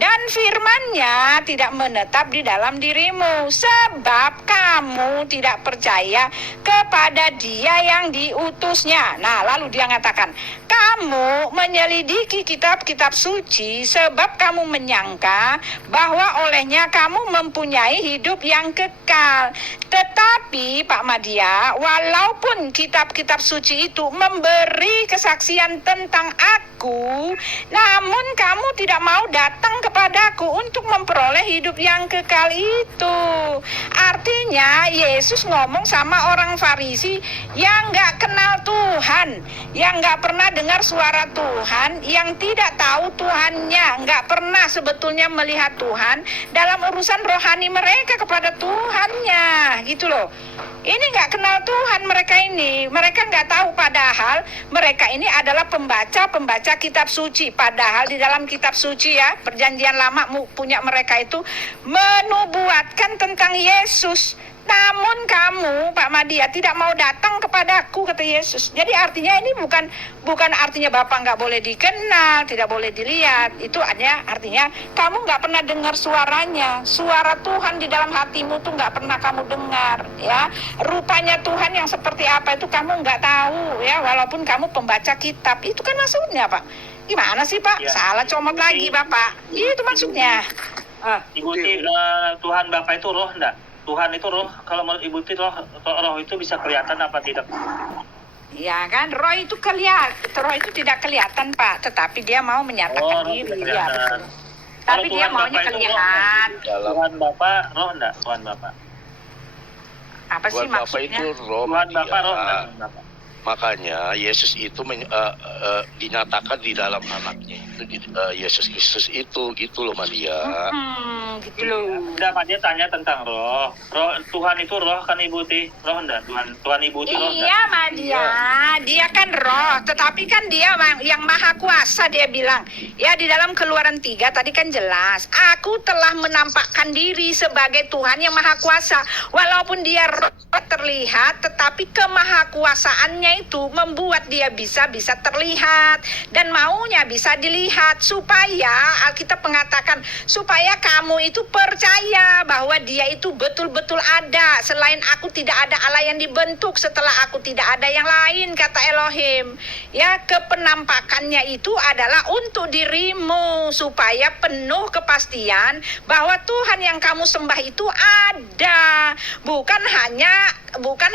Dan firman-Nya tidak menetap di dalam dirimu, sebab kamu tidak percaya kepada Dia yang diutusnya. Nah, lalu dia mengatakan, kamu menyelidiki kitab-kitab suci sebab kamu menyangka bahwa olehnya kamu mempunyai hidup yang kekal. Tetapi Pak Madia, walaupun kitab-kitab suci itu memberi kesaksian tentang aku, namun kamu tidak mau datang kepadaku untuk memperoleh hidup yang kekal itu. Artinya Yesus ngomong sama orang Farisi yang gak kenal Tuhan, yang gak pernah dengar suara Tuhan, yang tidak tahu Tuhannya, gak pernah sebetulnya melihat Tuhan dalam urusan rohani mereka kepada Tuhannya, gitu loh. Ini gak kenal Tuhan mereka ini. Mereka gak tahu padahal mereka ini adalah pembaca kitab suci. Padahal di dalam kitab suci ya, perjanjian lama punya mereka itu menubuatkan tentang Yesus. Namun kamu, Pak Madia, tidak mau datang kepadaku, kata Yesus. Jadi artinya ini bukan artinya Bapak nggak boleh dikenal, tidak boleh dilihat. Itu artinya kamu nggak pernah dengar suaranya. Suara Tuhan di dalam hatimu tuh nggak pernah kamu dengar, ya. Rupanya Tuhan yang seperti apa itu kamu nggak tahu, ya. Walaupun kamu pembaca kitab, itu kan maksudnya, Pak. Gimana sih Pak? Ya. Salah comot lagi Bapak. Itu maksudnya. Ibu Ti, Tuhan Bapa itu roh enggak? Tuhan itu roh. Kalau menurut Ibu Ti, roh itu bisa kelihatan apa tidak? Ya kan, roh itu tidak kelihatan Pak, tetapi dia mau menyatakan roh diri. tidak Ya, kelihatan. betul. Tapi Kalau dia Tuhan maunya Bapa itu roh, kelihatan. Tuhan Bapa roh enggak? Tuhan Bapa. Apa sih Tuhan Bapa maksudnya? itu roh Tuhan Bapa roh dia. enggak? Tuhan Bapa. Makanya Yesus itu dinyatakan di dalam anaknya itu Yesus Kristus itu gitu loh Madia. Gitu loh. Enggak, Pak, dia tanya tentang roh. Tuhan itu roh kan Ibu Ti? Roh enggak? Tuhan Ibu Ti roh enggak? Iya, Madia. Dia kan roh, tetapi kan dia yang maha kuasa, dia bilang. Ya, di dalam Keluaran 3 tadi kan jelas. Aku telah menampakkan diri sebagai Tuhan yang maha kuasa. Walaupun dia roh terlihat, tetapi kemahakuasaannya itu membuat dia bisa terlihat. Dan maunya bisa dilihat. Supaya, Alkitab mengatakan, supaya kamu itu percaya bahwa dia itu betul-betul ada. Selain aku tidak ada Allah yang dibentuk, setelah aku tidak ada yang lain, kata Elohim. Ya, kepenampakannya itu adalah untuk dirimu, supaya penuh kepastian bahwa Tuhan yang kamu sembah itu ada. Bukan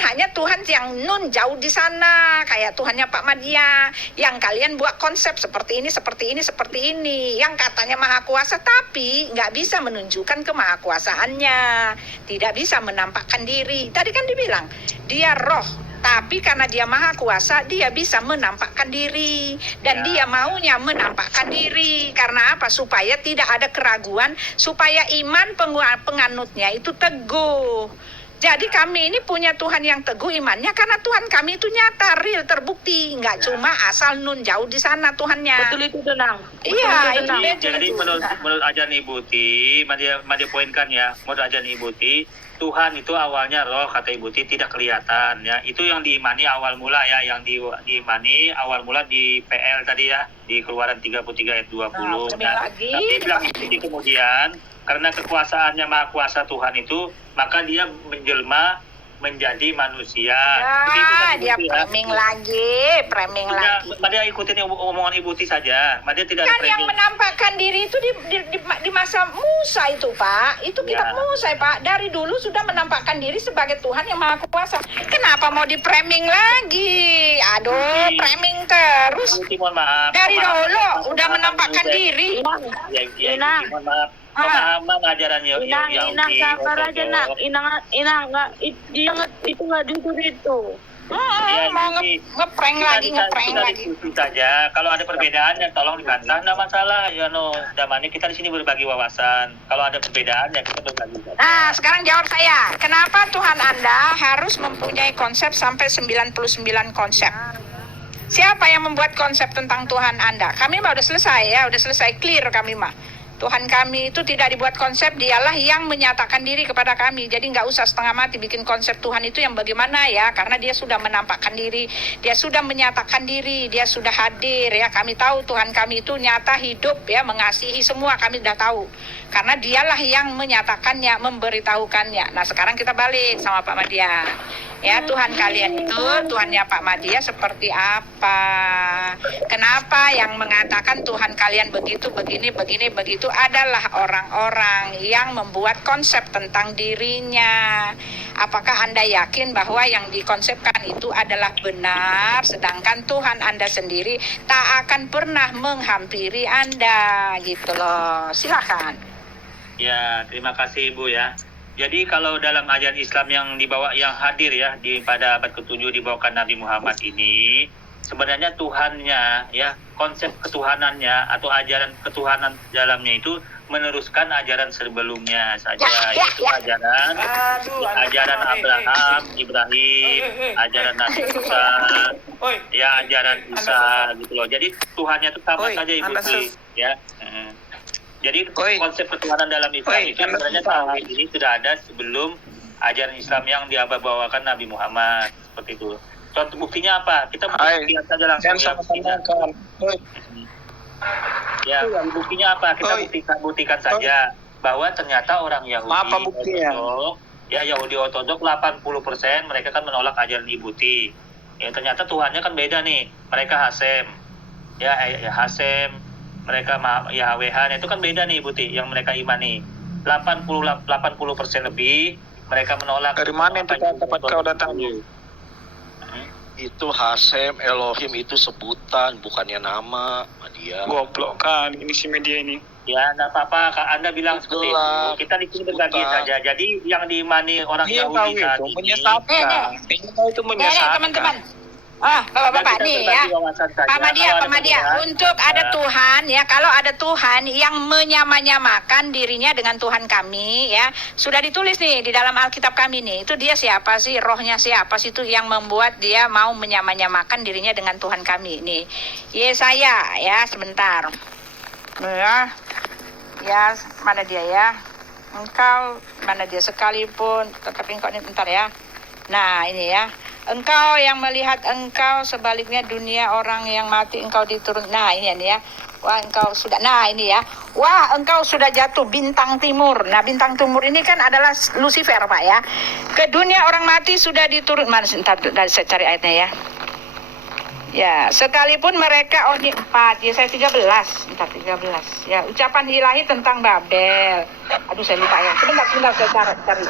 hanya Tuhan yang nun jauh di sana, kayak Tuhannya Pak Madia, yang kalian buat konsep seperti ini, yang katanya maha kuasa, tapi nggak bisa menunjukkan kemahakuasaannya, tidak bisa menampakkan diri. Tadi kan dibilang, dia roh, tapi karena dia maha kuasa, dia bisa menampakkan diri. Dan dia maunya menampakkan diri. Karena apa? Supaya tidak ada keraguan, supaya iman penganutnya itu teguh. Jadi kami ini punya Tuhan yang teguh imannya karena Tuhan kami itu nyata, real, terbukti. Nggak cuma asal nun jauh di sana Tuhannya. Betul itu tenang. Iya, Jadi menurut ajaran Ibu Ti, Madia poinkan ya, menurut ajaran Ibu Ti, Tuhan itu awalnya roh, kata Ibu Ti, tidak kelihatan ya. Itu yang diimani awal mula ya, yang diimani awal mula di PL tadi ya, di Keluaran 33 ayat 20. Tapi bilang Ibu Ti kemudian, karena kekuasaannya maha kuasa Tuhan itu, maka dia menjelma menjadi manusia. Ya, dia framing lagi. Madia ikutin omongan Ibu Ti saja. Madia tidak kan ada yang menampakkan diri itu di masa Musa itu Pak. Itu kitab Musa Pak. Dari dulu sudah menampakkan diri sebagai Tuhan yang maha kuasa. Kenapa mau di-framing lagi? Aduh, framing terus. Ibu Ti, mohon maaf. Dari dulu udah menampakkan diri. Ya, mohon maaf. Pemahaman ajaran Yahudi. Inang sabar aja nak. Inang nggak itu nggak jujur itu. Mau ngeprank lagi. Diskusi saja. Kalau ada perbedaan ya tolong dibantah, nggak masalah. Ya Damani, kita di sini berbagi wawasan. Kalau ada perbedaan ya kita berbagi. Nah, sekarang jawab saya. Kenapa Tuhan Anda harus mempunyai konsep sampai 99 konsep? Siapa yang membuat konsep tentang Tuhan Anda? Kami mah udah selesai ya, udah selesai clear kami mah. Tuhan kami itu tidak dibuat konsep, dialah yang menyatakan diri kepada kami. Jadi nggak usah setengah mati bikin konsep Tuhan itu yang bagaimana ya, karena dia sudah menampakkan diri, dia sudah menyatakan diri, dia sudah hadir ya. Kami tahu Tuhan kami itu nyata, hidup ya, mengasihi semua, kami sudah tahu. Karena dialah yang menyatakannya, memberitahukannya. Nah sekarang kita balik sama Pak Madia. Ya, Tuhan kalian itu, Tuhannya Pak Madia seperti apa? Kenapa yang mengatakan Tuhan kalian begitu, begini, begitu adalah orang-orang yang membuat konsep tentang dirinya. Apakah Anda yakin bahwa yang dikonsepkan itu adalah benar, sedangkan Tuhan Anda sendiri tak akan pernah menghampiri Anda, gitu loh. Silakan. Ya, terima kasih Ibu ya. Jadi kalau dalam ajaran Islam yang hadir ya pada abad ke-7 dibawakan Nabi Muhammad ini, sebenarnya Tuhannya ya, konsep ketuhanannya atau ajaran ketuhanan dalamnya itu meneruskan ajaran sebelumnya saja, yaitu ajaran Abraham, Ibrahim, ajaran Nabi Musa, ya ajaran Isa gitu loh. Jadi Tuhannya itu sama saja Ibu Ti ya. Jadi konsep ketuhanan dalam Islam itu sebenarnya tauhid ini sudah ada sebelum ajaran Islam yang dibawakan Nabi Muhammad, seperti itu. Contoh buktinya apa? Kita lihat saja langsung ya buktinya. Ya, buktinya apa? Kita buktikan saja bahwa ternyata orang Yahudi Ortodok, ya Yahudi Ortodok 80% mereka kan menolak ajaran Ibu Ti. Ya ternyata Tuhannya kan beda nih. Mereka Hasem. ya Hasem, mereka YHWH, itu kan beda nih Ibu Ti, yang mereka imani. 80% lebih mereka menolak. Dari mana itu tempat kau datangnya? Itu Hasem, Elohim itu sebutan, bukannya nama dia. Goblok kan ini si media ini. Ya, enggak apa-apa. Anda bilang seperti itu. Kita di sini berbagi saja. Jadi yang diimani orang Yahudi saat ini. Menyesatkan. Itu menyesatkan. Teman-teman. Bapak-bapak nih ya. Pak Madia, untuk ada Tuhan ya, kalau ada Tuhan yang menyamanyamakan dirinya dengan Tuhan kami ya, sudah ditulis nih di dalam Alkitab kami nih. Itu dia siapa sih? Rohnya siapa sih itu yang membuat dia mau menyamanyamakan dirinya dengan Tuhan kami nih? Yesaya ya, sebentar. Ya, mana dia ya? Engkau, mana dia sekalipun, tetapi engkau ini bentar ya. Nah, ini ya. Engkau yang melihat engkau, sebaliknya dunia orang yang mati engkau diturun. Nah, ini ya. Wah, engkau sudah. Nah, ini ya. Wah, engkau sudah jatuh bintang timur. Nah, bintang timur ini kan adalah Lucifer, Pak ya. Ke dunia orang mati sudah diturun. Mana sebentar, saya cari ayatnya ya. Ya, sekalipun mereka ini 4, ya saya 13. Bentar 13. Ya, ucapan ilahi tentang Babel. Aduh, saya lupa ya. Sebentar saya cari.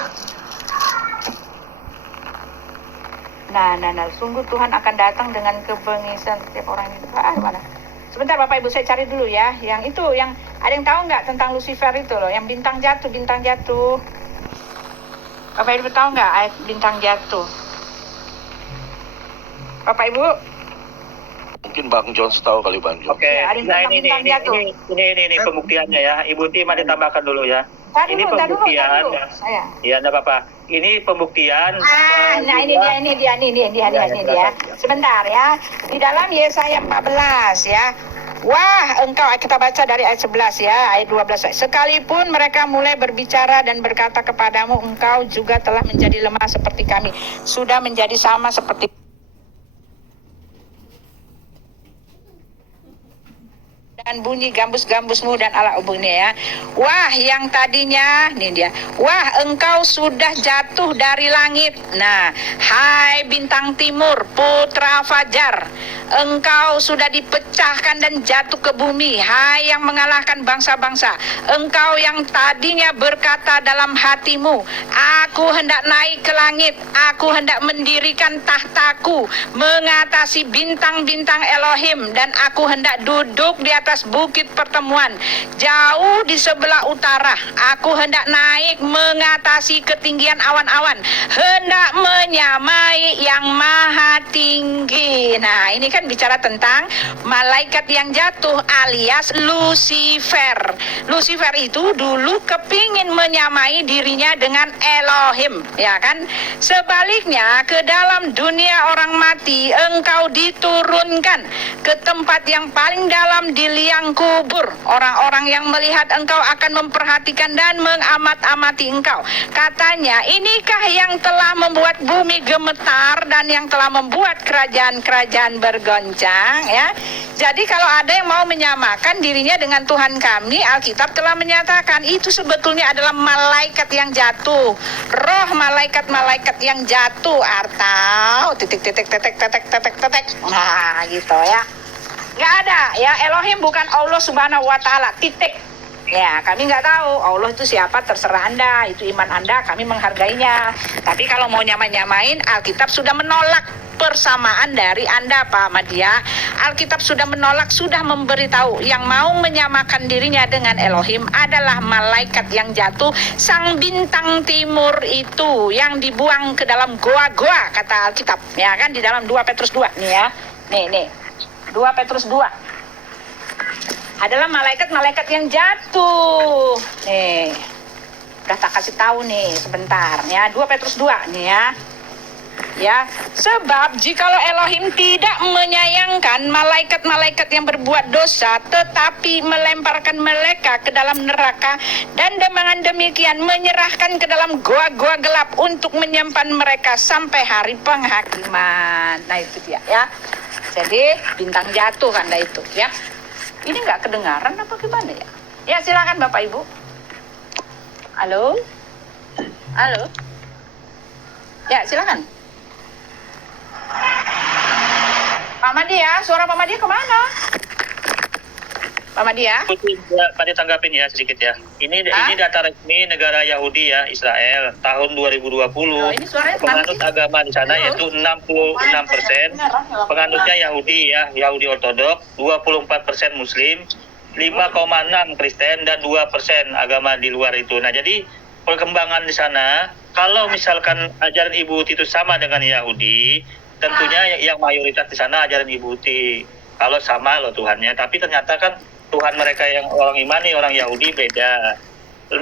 Nah, sungguh Tuhan akan datang dengan kebengisan setiap orang itu. Mana? Sebentar Bapak Ibu, saya cari dulu ya. Yang itu, yang ada yang tahu nggak tentang Lucifer itu loh, yang bintang jatuh. Bapak Ibu tahu nggak ayat bintang jatuh? Bapak Ibu? Mungkin Bang Jones tahu kali Bang Jones. Oke, Ya, nah ini pembuktiannya ya. Ibu Ti mari tambahkan dulu ya. Ini pembuktian. Ya, enggak apa-apa. Ini pembuktian. Nah ini dia. Sebentar ya. Di dalam Yesaya 14 ya. Wah, engkau, kita baca dari ayat 11 ya, ayat 12. Sekalipun mereka mulai berbicara dan berkata kepadamu, engkau juga telah menjadi lemah seperti kami. Sudah menjadi sama seperti dan bunyi gambus-gambusmu dan ala ubunnya ya. Wah, yang tadinya nih dia. Wah, engkau sudah jatuh dari langit. Nah, hai bintang timur, putra fajar. Engkau sudah dipecahkan dan jatuh ke bumi. Hai yang mengalahkan bangsa-bangsa. Engkau yang tadinya berkata dalam hatimu, aku hendak naik ke langit. Aku hendak mendirikan tahtaku, mengatasi bintang-bintang Elohim, dan aku hendak duduk di atas bukit pertemuan jauh di sebelah utara. Aku hendak naik mengatasi ketinggian awan-awan, hendak menyamai yang maha tinggi. Nah, ini kan bicara tentang malaikat yang jatuh alias Lucifer. Lucifer itu dulu kepingin menyamai dirinya dengan Elohim, ya kan? Sebaliknya, ke dalam dunia orang mati engkau diturunkan ke tempat yang paling dalam di liang kubur. Orang-orang yang melihat engkau akan memperhatikan dan mengamat-amati engkau. Katanya, inikah yang telah membuat bumi gemetar dan yang telah membuat kerajaan-kerajaan bergoncang ya. Jadi kalau ada yang mau menyamakan dirinya dengan Tuhan kami, Alkitab telah menyatakan itu sebetulnya adalah malaikat yang jatuh. Roh malaikat-malaikat yang jatuh atau titik. Nah, gitu ya. Nggak ada ya, Elohim bukan Allah Subhanahu wa Ta'ala, titik. Ya, kami nggak tahu Allah itu siapa, terserah Anda, itu iman Anda, kami menghargainya. Tapi kalau mau nyamain, Alkitab sudah menolak persamaan dari Anda, Pak Madia. Alkitab sudah menolak, sudah memberitahu yang mau menyamakan dirinya dengan Elohim adalah malaikat yang jatuh, sang bintang timur itu yang dibuang ke dalam goa-goa, kata Alkitab. Ya kan, di dalam 2 Petrus 2 nih ya. Nih. 2 Petrus 2 adalah malaikat-malaikat yang jatuh. Nih, udah tak kasih tahu nih sebentar ya. 2 Petrus 2 nih ya. Ya, sebab jikalau Elohim tidak menyayangkan malaikat-malaikat yang berbuat dosa, tetapi melemparkan mereka ke dalam neraka, dan dengan demikian menyerahkan ke dalam goa-goa gelap untuk menyimpan mereka sampai hari penghakiman. Nah, itu dia ya. Jadi bintang jatuh Anda itu ya. Ini nggak kedengaran apa gimana ya? Ya silakan Bapak Ibu. Halo? Ya silakan. Pak Madia, suara Pak Madia kemana? Pak Madia. Pak tanggapin ya sedikit ya. Ini data resmi negara Yahudi ya, Israel tahun 2020. Ini suaranya Penganut agama di sana yaitu 66%. Penganutnya Yahudi ya, Yahudi Ortodok, 24% Muslim, 5,6 Kristen dan 2% agama di luar itu. Nah, jadi perkembangan di sana, kalau misalkan ajaran Ibu Uti itu sama dengan Yahudi, tentunya yang mayoritas di sana ajaran Ibu Uti. Kalau sama loh Tuhannya, tapi ternyata kan Tuhan mereka yang orang imani, orang Yahudi beda. 66%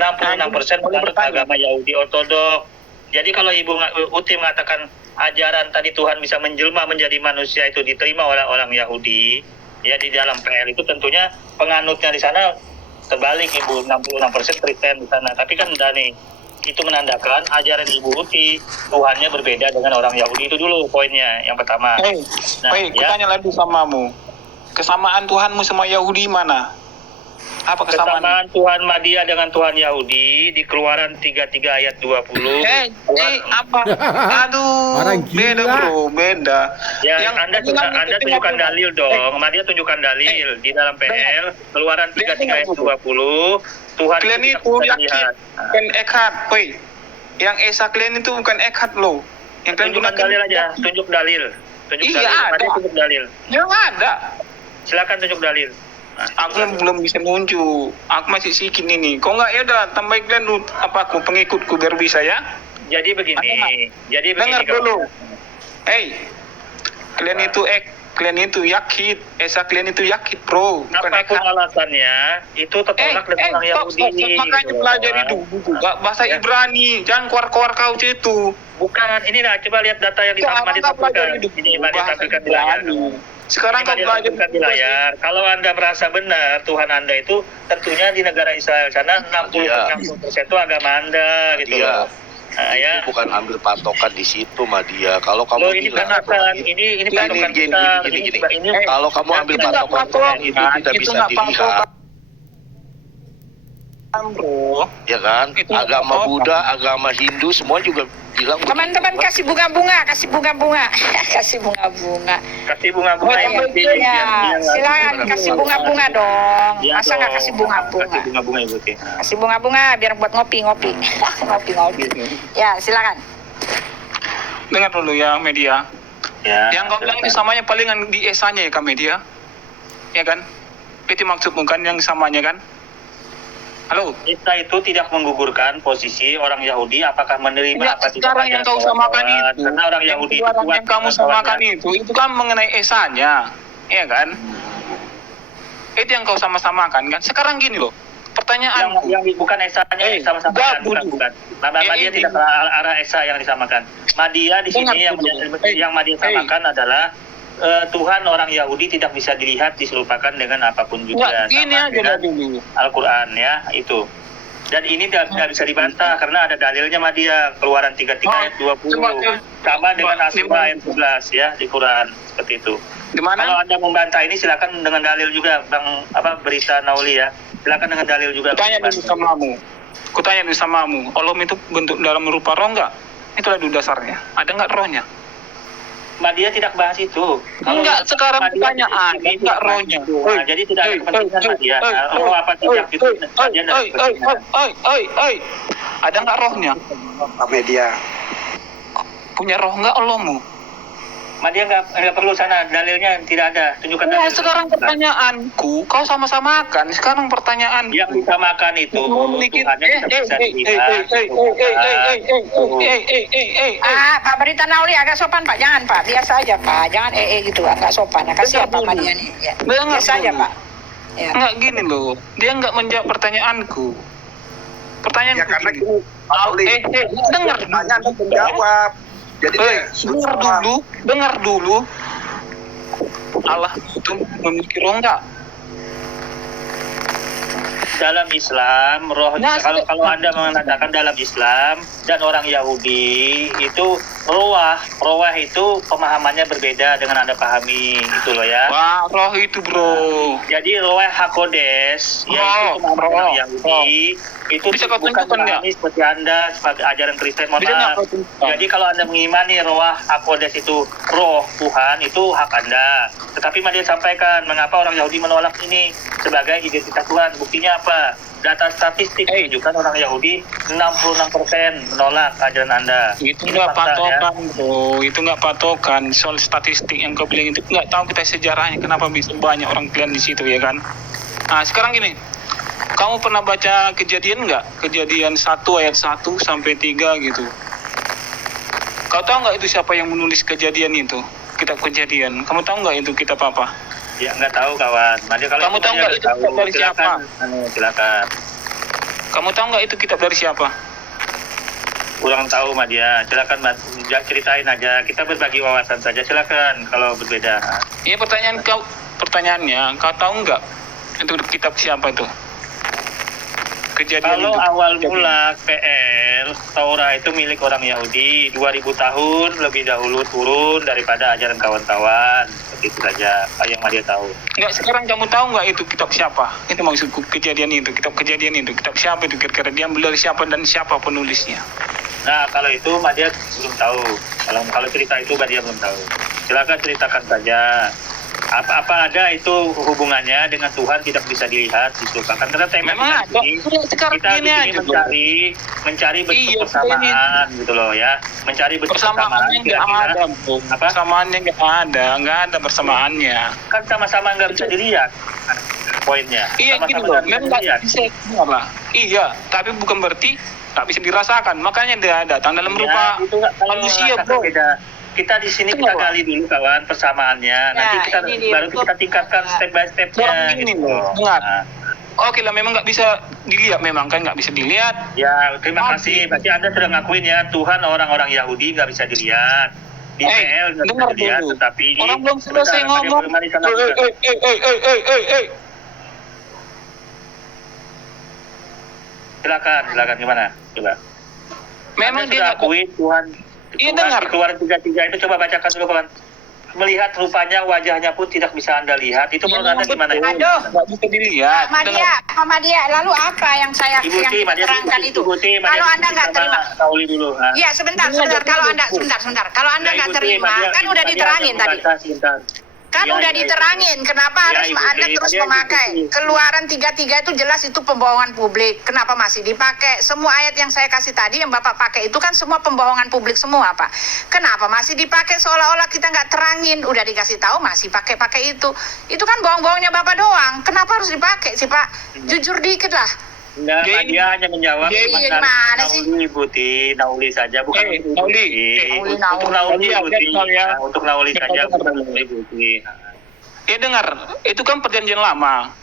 menganut agama Yahudi Ortodok. Jadi kalau Ibu Uti mengatakan ajaran tadi Tuhan bisa menjelma menjadi manusia itu diterima oleh orang Yahudi, ya di dalam PL itu tentunya penganutnya di sana terbalik Ibu, 66% Kristen di sana. Tapi kan udah nih, itu menandakan ajaran Ibu Uti Tuhannya berbeda dengan orang Yahudi. Itu dulu poinnya yang pertama. Tanya lagi samamu. Kesamaan Tuhanmu sama Yahudi mana? Apa kesamaan Tuhan Madia dengan Tuhan Yahudi di Keluaran 33 ayat 20. Apa? Aduh, Orang beda gila. bro, beda. Ya, Yang Anda tunjukkan dalil dong. Madia tunjukkan dalil di dalam PL Keluaran 33 ayat 20. Tuhan Kalian tidak itu bisa yakin dilihat. bukan Eckhart, yang Esa kalian itu bukan Eckhart loh. Yang kalian Tunjukkan gunakan dalil aja, tunjuk dalil. Tunjuk Iya, dalil. ada. Madia tunjuk dalil. yang ada. Silakan tunjuk dalil. Nah, Aku belum bisa nunjuk. Aku masih sikit ini. Kok nggak ya udah tambahin kalian dulu apa aku pengikutku biar bisa ya. Jadi begini. Dengar kalau- dulu. Kalian itu yakin, Esa kalian itu yakin bro. Bukan Apapun Eckhart. alasannya, itu tertolak dengan orang Yahudi. Makanya pelajari dulu bahasa Ibrani. Jangan keluar-keluar kau itu. Bukan, ini lah, coba lihat data yang Madia tampilkan. Ini Madia tampilkan di layar. Sekarang kau Madia belajar tampilkan di layar. Kalau Anda merasa benar, Tuhan Anda itu tentunya di negara Israel sana 60% itu agama Anda gitu Iya. loh. Nah, ya. Bukan ambil patokan di situ, Madia. Kalau Loh, kamu ini bilang patokan, ini patokan gini, kita. gini. Ini Kalau kamu ambil itu nggak patokan patokan, itu tidak itu bisa nggak dilihat, bro. ya kan? Itu Agama patokan. Buddha, agama Hindu semua juga bilang Teman-teman begitu. kasih bunga-bunga, kasih bunga-bunga. Kasih bunga-bunga. kasih bunga-bunga yang penting. Ya, silakan kasih bunga-bunga dong. Iya Masa nggak dong. kasih bunga-bunga? Kasih bunga-bunga Ibu Uti. Kasih bunga-bunga biar buat ngopi-ngopi. Ngopi-ngopi. Ya, silakan. Dengar dulu ya media. Ya. Yang kau bilang itu samanya palingan di esanya ya kak media. Ya kan? Itu maksudmu kan yang samanya kan? Halo? Kita itu tidak menggugurkan posisi orang Yahudi apakah menerima Ya, apa tidak. sekarang yang kau samakan itu, Karena orang yang Yahudi keluaran kuat yang kamu samakan itu kan mengenai esanya, ya kan? Itu yang kau sama-samakan kan? Sekarang gini loh, pertanyaan yang bukan esanya yang sama-sama bukan. Madia tidak ke arah esa yang disamakan. Madia di sini yang Madia samakan adalah Tuhan orang Yahudi tidak bisa dilihat diserupakan dengan apapun juga. Gini Sama aja dengan dulu. Al-Quran ya itu. Dan ini tidak bisa dibantah karena ada dalilnya Madia Keluaran 33 ayat 20 sama dengan Asma ayat 11 ya di Quran seperti itu. Di mana? Kalau Anda membantah ini silakan dengan dalil juga Bang Berita Nauli ya. Silakan dengan dalil juga. Kutanya dulu samamu. Allah itu bentuk dalam rupa roh enggak? Itulah dulu dasarnya. Ada enggak rohnya? Madia tidak bahas itu. Enggak, sekarang pertanyaan, enggak rohnya. Nah, jadi tidak ada kepentingan Madia. Roh apa tidak itu Madia tidak kepentingan. Ada enggak rohnya? Pak Media. Punya roh enggak Allahmu? Madia nggak perlu sana dalilnya tidak ada. Tunjukkan Ya, dalil. sekarang pertanyaanku, kau sama-samakan. Sekarang pertanyaan Yang disamakan itu Tuhannya tidak bisa dilihat. Pak Berita Nauli agak sopan Pak, jangan Pak, biasa aja Pak, jangan gitu, agak sopan. Kasihan Pak Madia nih. Ya. Biasa aja Pak. Ya. Enggak gini loh, dia enggak menjawab pertanyaanku. Pertanyaanku Ya karena gini. Dengar Tanya Anda menjawab. Jadi dengar dulu. Allah itu memiliki roh enggak? Dalam Islam, roh Nah, kalau Anda mengatakan dalam Islam dan orang Yahudi itu roh itu pemahamannya berbeda dengan Anda pahami itu loh ya. Wah, roh itu bro. Jadi roh hakodes yaitu pemahaman orang Yahudi itu Bisa kau bukan tunjukkan nggak? memahami seperti Anda sebagai ajaran Kristen. Mohon Bisa nggak maaf. kau tunjukkan? Jadi kalau Anda mengimani roh hakodes itu roh Tuhan itu hak Anda. Tetapi Madia sampaikan mengapa orang Yahudi menolak ini sebagai identitas Tuhan. Buktinya apa? Data statistik menunjukkan orang Yahudi 66% menolak ajaran Anda. Itu Ini nggak fakta, ya. patokan, bro. Itu nggak patokan. Soal statistik yang kau bilang itu nggak tahu kita sejarahnya kenapa bisa banyak orang kalian di situ, ya kan? Nah, sekarang gini, kamu pernah baca Kejadian nggak? Kejadian 1 ayat 1 sampai 3 gitu. Kau tahu nggak itu siapa yang menulis Kejadian itu? Kitab Kejadian. Kamu tahu nggak itu kitab apa? Ya nggak tahu kawan. Madi, kalau Kamu tahu nggak itu kitab dari siapa? Silakan. Kamu tahu nggak itu kitab dari siapa? Kurang tahu Madia. Silakan ceritain aja. Kita berbagi wawasan saja. Silakan kalau berbeda. Iya, pertanyaannya, kau tahu nggak itu kitab siapa itu? Kejadian Kalau itu. awal mula PL, Taurat itu milik orang Yahudi 2000 tahun lebih dahulu turun daripada ajaran kawan-kawan. Seperti itu saja yang Madia tahu. Nggak, sekarang kamu tahu nggak itu kitab siapa? Itu maksudku, Kejadian itu, kitab Kejadian itu. Kitab siapa itu kira-kira? Dia ambil dari siapa dan siapa penulisnya? Nah, kalau itu Madia belum tahu. Kalau cerita itu Madia belum tahu. Silakan ceritakan saja. Apa ada itu hubungannya dengan Tuhan tidak bisa dilihat gitu. Karena tema Memang kita di sini, sekarang kita di gini sini aja, mencari bentuk Iya, persamaan gitu loh ya. Mencari bentuk Persamaannya nggak kira-kira. ada, bro. Apa? Persamaannya nggak ada persamaannya. Kan sama-sama nggak bisa dilihat poinnya. Iya, Sama-sama gitu loh. nggak Memang bisa nggak dilihat. bisa lah. Iya, tapi bukan berarti nggak bisa dirasakan. Makanya dia datang dalam Ya, rupa itu nggak- kalau manusia, rasakan bro. beda. Kita di sini kita Kenapa? gali dulu kawan persamaannya. Nanti Nah, kita ini dia, baru kita tingkatkan step by stepnya. Orang gini gitu. loh, dengar. Nah, Oke lah, memang nggak bisa dilihat, memang kan nggak bisa dilihat. ya, terima Tapi- kasih. Berarti Anda sudah ngakuin ya, Tuhan orang-orang Yahudi nggak bisa dilihat. Di PL nggak bisa dengar dilihat, dulu. tetapi... Orang belum selesai Sebentar, ngomong. mari kita lanjutkan. Silakan gimana? Coba. Memang Anda dia sudah nggak akui Tuhan. Iya, Tuhan dengar. di Keluaran 33 itu coba bacakan dulu kawan. Melihat rupanya wajahnya pun tidak bisa Anda lihat. Itu menurut Anda gimana? Aduh. nggak bisa dilihat. Pak Madia, lalu apa yang saya Ibu yang Ti, kita terangkan itu? Kalau Anda nggak terima, Tauli dulu. Ha? iya sebentar. Kalau Anda sebentar. Kalau Anda nggak terima, kan udah diterangin tadi. Kan Ya, udah ya, diterangin. Kenapa Ya, harus Ibu Anda Ti, terus Madia, memakai? Ibu Ti. Keluaran 33 itu jelas itu pembohongan publik. Kenapa masih dipakai? Semua ayat yang saya kasih tadi yang Bapak pakai itu kan semua pembohongan publik semua, Pak. Kenapa masih dipakai seolah-olah kita nggak terangin? Udah dikasih tahu masih pakai itu. Itu kan bohong-bohongnya Bapak doang. Kenapa harus dipakai sih, Pak? Jujur dikit lah. Enggak, Jadi- dia hanya menjawab Jadi cuma gimana sih? Nauli, Bu Ti, Nauli saja, bukan Nauli. untuk Bu Ti. Untuk Nauli, Bu Ti. ya. Nah, untuk Nauli saja, bukan Nauli, Bu Ti. Ya dengar, itu kan perjanjian lama.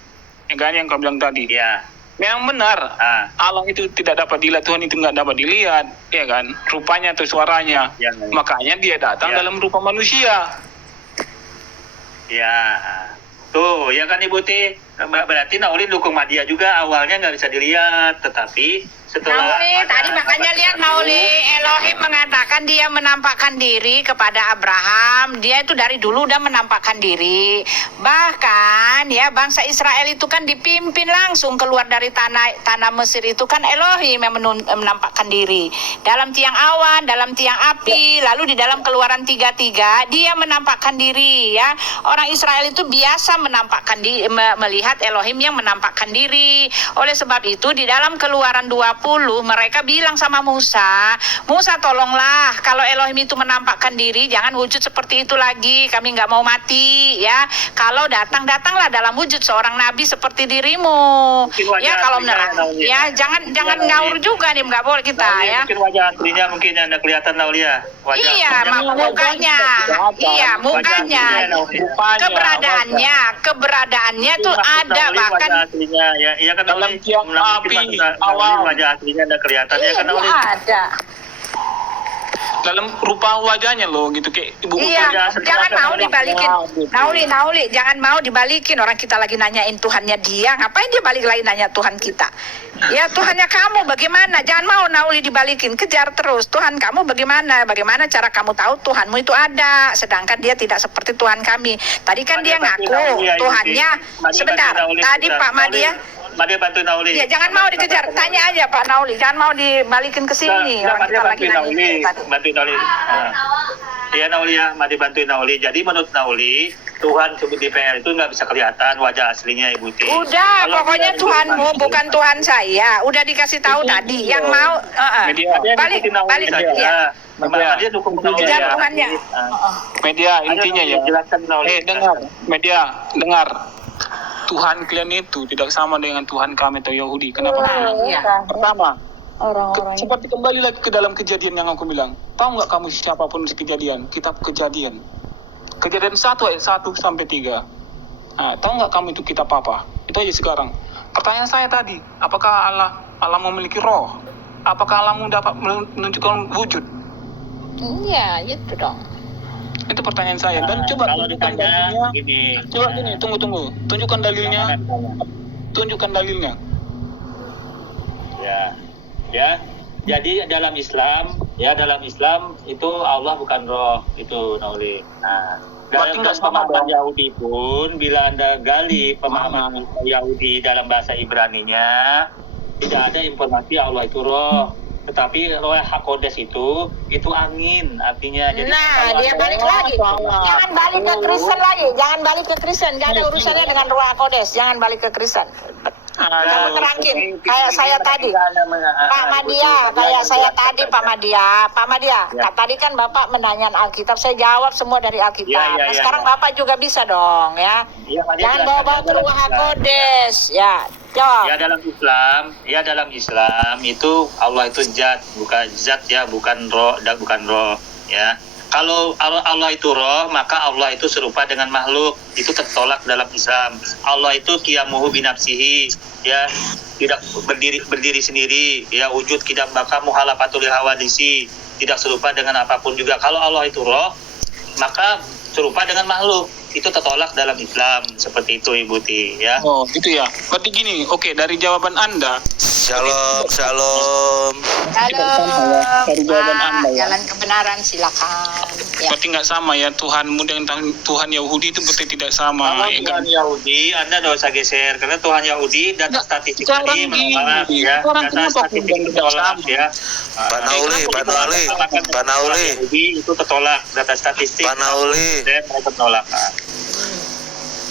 Ya kan yang kau bilang tadi. Ya. Memang benar. Ah. Allah itu tidak dapat dilihat, Tuhan itu nggak dapat dilihat, ya kan? Rupanya atau suaranya. Ya. Makanya dia datang Ya. dalam rupa manusia. Ya, tuh, ya kan Ibu Ti? Berarti Nauli dukung Madia juga, awalnya nggak bisa dilihat, tetapi setelah... Nauli, tadi makanya lihat Nauli, Elohim mengatakan dia menampakkan diri kepada Abraham. Dia itu dari dulu udah menampakkan diri. Bahkan ya bangsa Israel itu kan dipimpin langsung keluar dari tanah Mesir itu kan Elohim yang menampakkan diri. Dalam tiang awan, dalam tiang api, lalu di dalam Keluaran 33 dia menampakkan diri ya. Orang Israel itu biasa menampakkan melihat Elohim yang menampakkan diri. Oleh sebab itu di dalam Keluaran 20 mereka bilang sama Musa, tolonglah kalau Elohim itu menampakkan diri jangan wujud seperti itu lagi, kami nggak mau mati ya. Kalau datanglah dalam wujud seorang nabi seperti dirimu. Ya kalau benar ya jangan ngaur juga nih, nggak boleh kita Nauli, ya. mungkin wajah aslinya mungkin Anda kelihatan Nauli ya. Iya, mukanya. Iya, mukanya. Keberadaannya tuh ada bahkan wajah aslinya ya. Iya kan Dalam Nauli? tiang api, awal. Wajah aslinya Anda kelihatan ya kan Nauli? ada. Dalam rupa wajahnya loh gitu kayak ibu. Iya, Wajah jangan aslinya mau Nauli. dibalikin. Nauli, jangan mau dibalikin. Orang kita lagi nanyain Tuhannya dia, ngapain dia balik lagi nanya Tuhan kita? Ya Tuhannya kamu bagaimana? Jangan mau Nauli dibalikin, kejar terus. Tuhan kamu bagaimana? Bagaimana cara kamu tahu Tuhanmu itu ada, sedangkan dia tidak seperti Tuhan kami. Tadi kan dia ngaku Tuhannya. Sebentar, tadi Pak Madia. Madia bantu Nauli. Iya, jangan mau dikejar. Tanya aja Pak Nauli, jangan mau dibalikin ke sini. Orang kita lagi bantu Nauli. nanyain tadi. Bantu Nauli. Ya Nauli ya, mari bantuin Nauli. Jadi menurut Nauli, Tuhan sebut di PR itu nggak bisa kelihatan wajah aslinya Ibu Ti. Udah, Kalau pokoknya dia Tuhanmu itu- bukan Tuhan saya. Udah dikasih tahu tadi. Yang mau Media. Ada yang balik, ikutin Nauli balik. saja. Ya. Memang dia dukung Nauli Tidak, ya. Tuhannya. Media intinya ya. Jelaskan Nauli. Dengar, media, dengar. Tuhan kalian itu tidak sama dengan Tuhan kami atau Yahudi. Kenapa? Iya. Pertama, Orang-orang seperti kembali lagi ke dalam kejadian yang aku bilang. Tahu nggak kamu siapapun di kejadian? Kitab Kejadian. Kejadian 1 ayat 1 sampai 3. Nah, tahu nggak kamu itu kitab apa? Itu aja sekarang. Pertanyaan saya tadi, apakah Allah memiliki roh? Apakah Allah dapat menunjukkan wujud? Iya, itu dong. Itu pertanyaan saya. Dan coba kalau tunjukkan ditanya dalilnya. gini. Coba gini, tunggu. Tunjukkan dalilnya. Tunjukkan dalilnya. Ya. Jadi dalam Islam itu Allah bukan roh, itu Nauli. Nah, Berarti dalam nggak sama pemahaman dong. Yahudi pun, bila Anda gali pemahaman Yahudi dalam bahasa Ibraninya, tidak ada informasi Allah itu roh. Tetapi roh hakodes itu angin artinya. Jadi Nah, kalau dia ada- balik lagi. Jangan balik ke Kristen lagi. Jangan balik ke Kristen. Gak ada urusannya dengan Ruach Kodes. Jangan balik ke Kristen. Kamu terangkin. Kayak saya tadi. Pak Madia, kayak saya tadi Pak Madia. Pak Madia, tadi kan Bapak menanyakan Alkitab. Saya jawab semua dari Alkitab. Ya, Nah, ya, sekarang ya. Bapak juga bisa dong ya. Iya, Madia Jangan jelaskan bawa-bawa ke dalam Ruach Islam. Kodes. Ya, jawab. Ya dalam Islam itu Allah itu zat, bukan roh ya. Kalau Allah itu roh, maka Allah itu serupa dengan makhluk. Itu tertolak dalam Islam. Allah itu qiyamuhu binafsihi, ya, tidak berdiri sendiri, ya, wujud kidam baka muhalafatul hawadisi, tidak serupa dengan apapun juga. Kalau Allah itu roh, maka serupa dengan makhluk. Itu tertolak dalam Islam, seperti itu Ibu Ti, ya. Oh, gitu ya. Berarti gini, oke, dari jawaban Anda. Shalom. Tidak sama ya, dari jawaban Anda ya. Jalan kebenaran silakan. Ya. Berarti nggak sama ya, Tuhanmu dengan Tuhan Yahudi itu berarti tidak sama. Kalau Ya kan? Tuhan Yahudi, Anda tidak usah geser, karena Tuhan Yahudi data statistik sekarang tadi gini, menolak, ya. sekarang Data kenapa statistik kemudian itu tidak menolak, sama? ya. Pak Nauli. Yahudi itu tertolak, data statistik. Pak Nauli. Mereka menolak.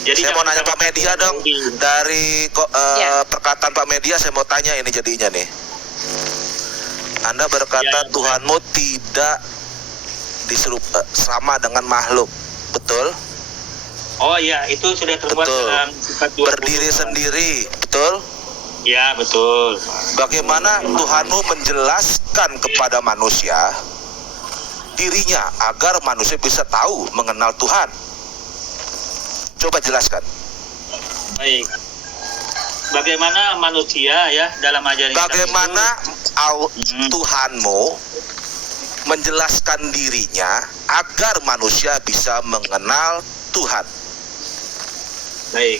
Jadi Saya mau jangan nanya Pak sama Media Tuhan dong. Yahudi. Dari Ya. perkataan Pak Media saya mau tanya ini jadinya nih. Anda berkata Ya. Tuhanmu tidak sama dengan makhluk. Betul? Oh iya, itu sudah terbuat Betul. dalam sifat 20. Berdiri sendiri. Betul? Ya, betul. Bagaimana Tuhanmu menjelaskan kepada manusia dirinya agar manusia bisa tahu mengenal Tuhan? Coba jelaskan. Baik. Bagaimana manusia ya dalam ajaran Islam Bagaimana itu, Tuhanmu menjelaskan dirinya agar manusia bisa mengenal Tuhan? baik.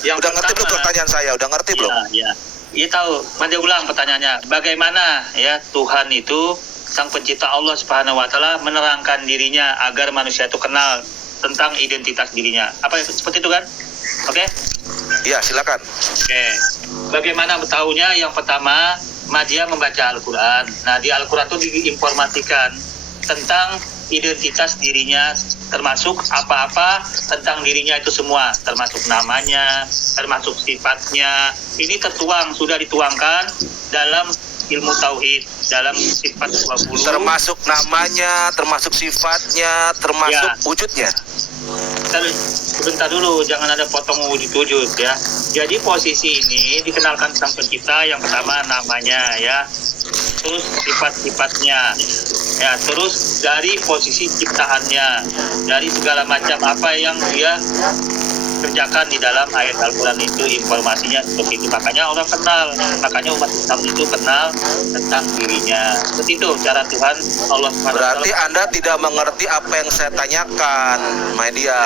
Yang Udah ngerti belum pertama- pertanyaan saya? Udah ngerti belum? Ya. Iya tahu. Mari ulang pertanyaannya. Bagaimana ya Tuhan itu Sang Pencipta Allah Subhanahu wa taala menerangkan dirinya agar manusia itu kenal tentang identitas dirinya. Apa seperti itu kan? Oke? Iya, silakan. Oke. Bagaimana tahunya? Yang pertama, dia membaca Al-Qur'an. Nah, di Al-Qur'an itu diinformasikan tentang identitas dirinya, termasuk apa-apa tentang dirinya itu semua, termasuk namanya, termasuk sifatnya. Ini sudah dituangkan dalam ilmu tauhid, dalam sifat 20. Termasuk namanya, termasuk sifatnya, termasuk Ya. wujudnya. Sebentar dulu, jangan ada potong wujud-wujud ya. Jadi posisi ini dikenalkan Sang Pencipta, yang pertama namanya ya, terus sifat-sifatnya ya, terus dari posisi ciptaannya, dari segala macam apa yang dia kerjakan di dalam ayat Al-Quran itu, informasinya seperti itu. Makanya orang kenal, makanya umat Islam itu kenal tentang dirinya. Seperti itu cara Tuhan Allah SWT. Berarti Anda tidak mengerti apa yang saya tanyakan, Media.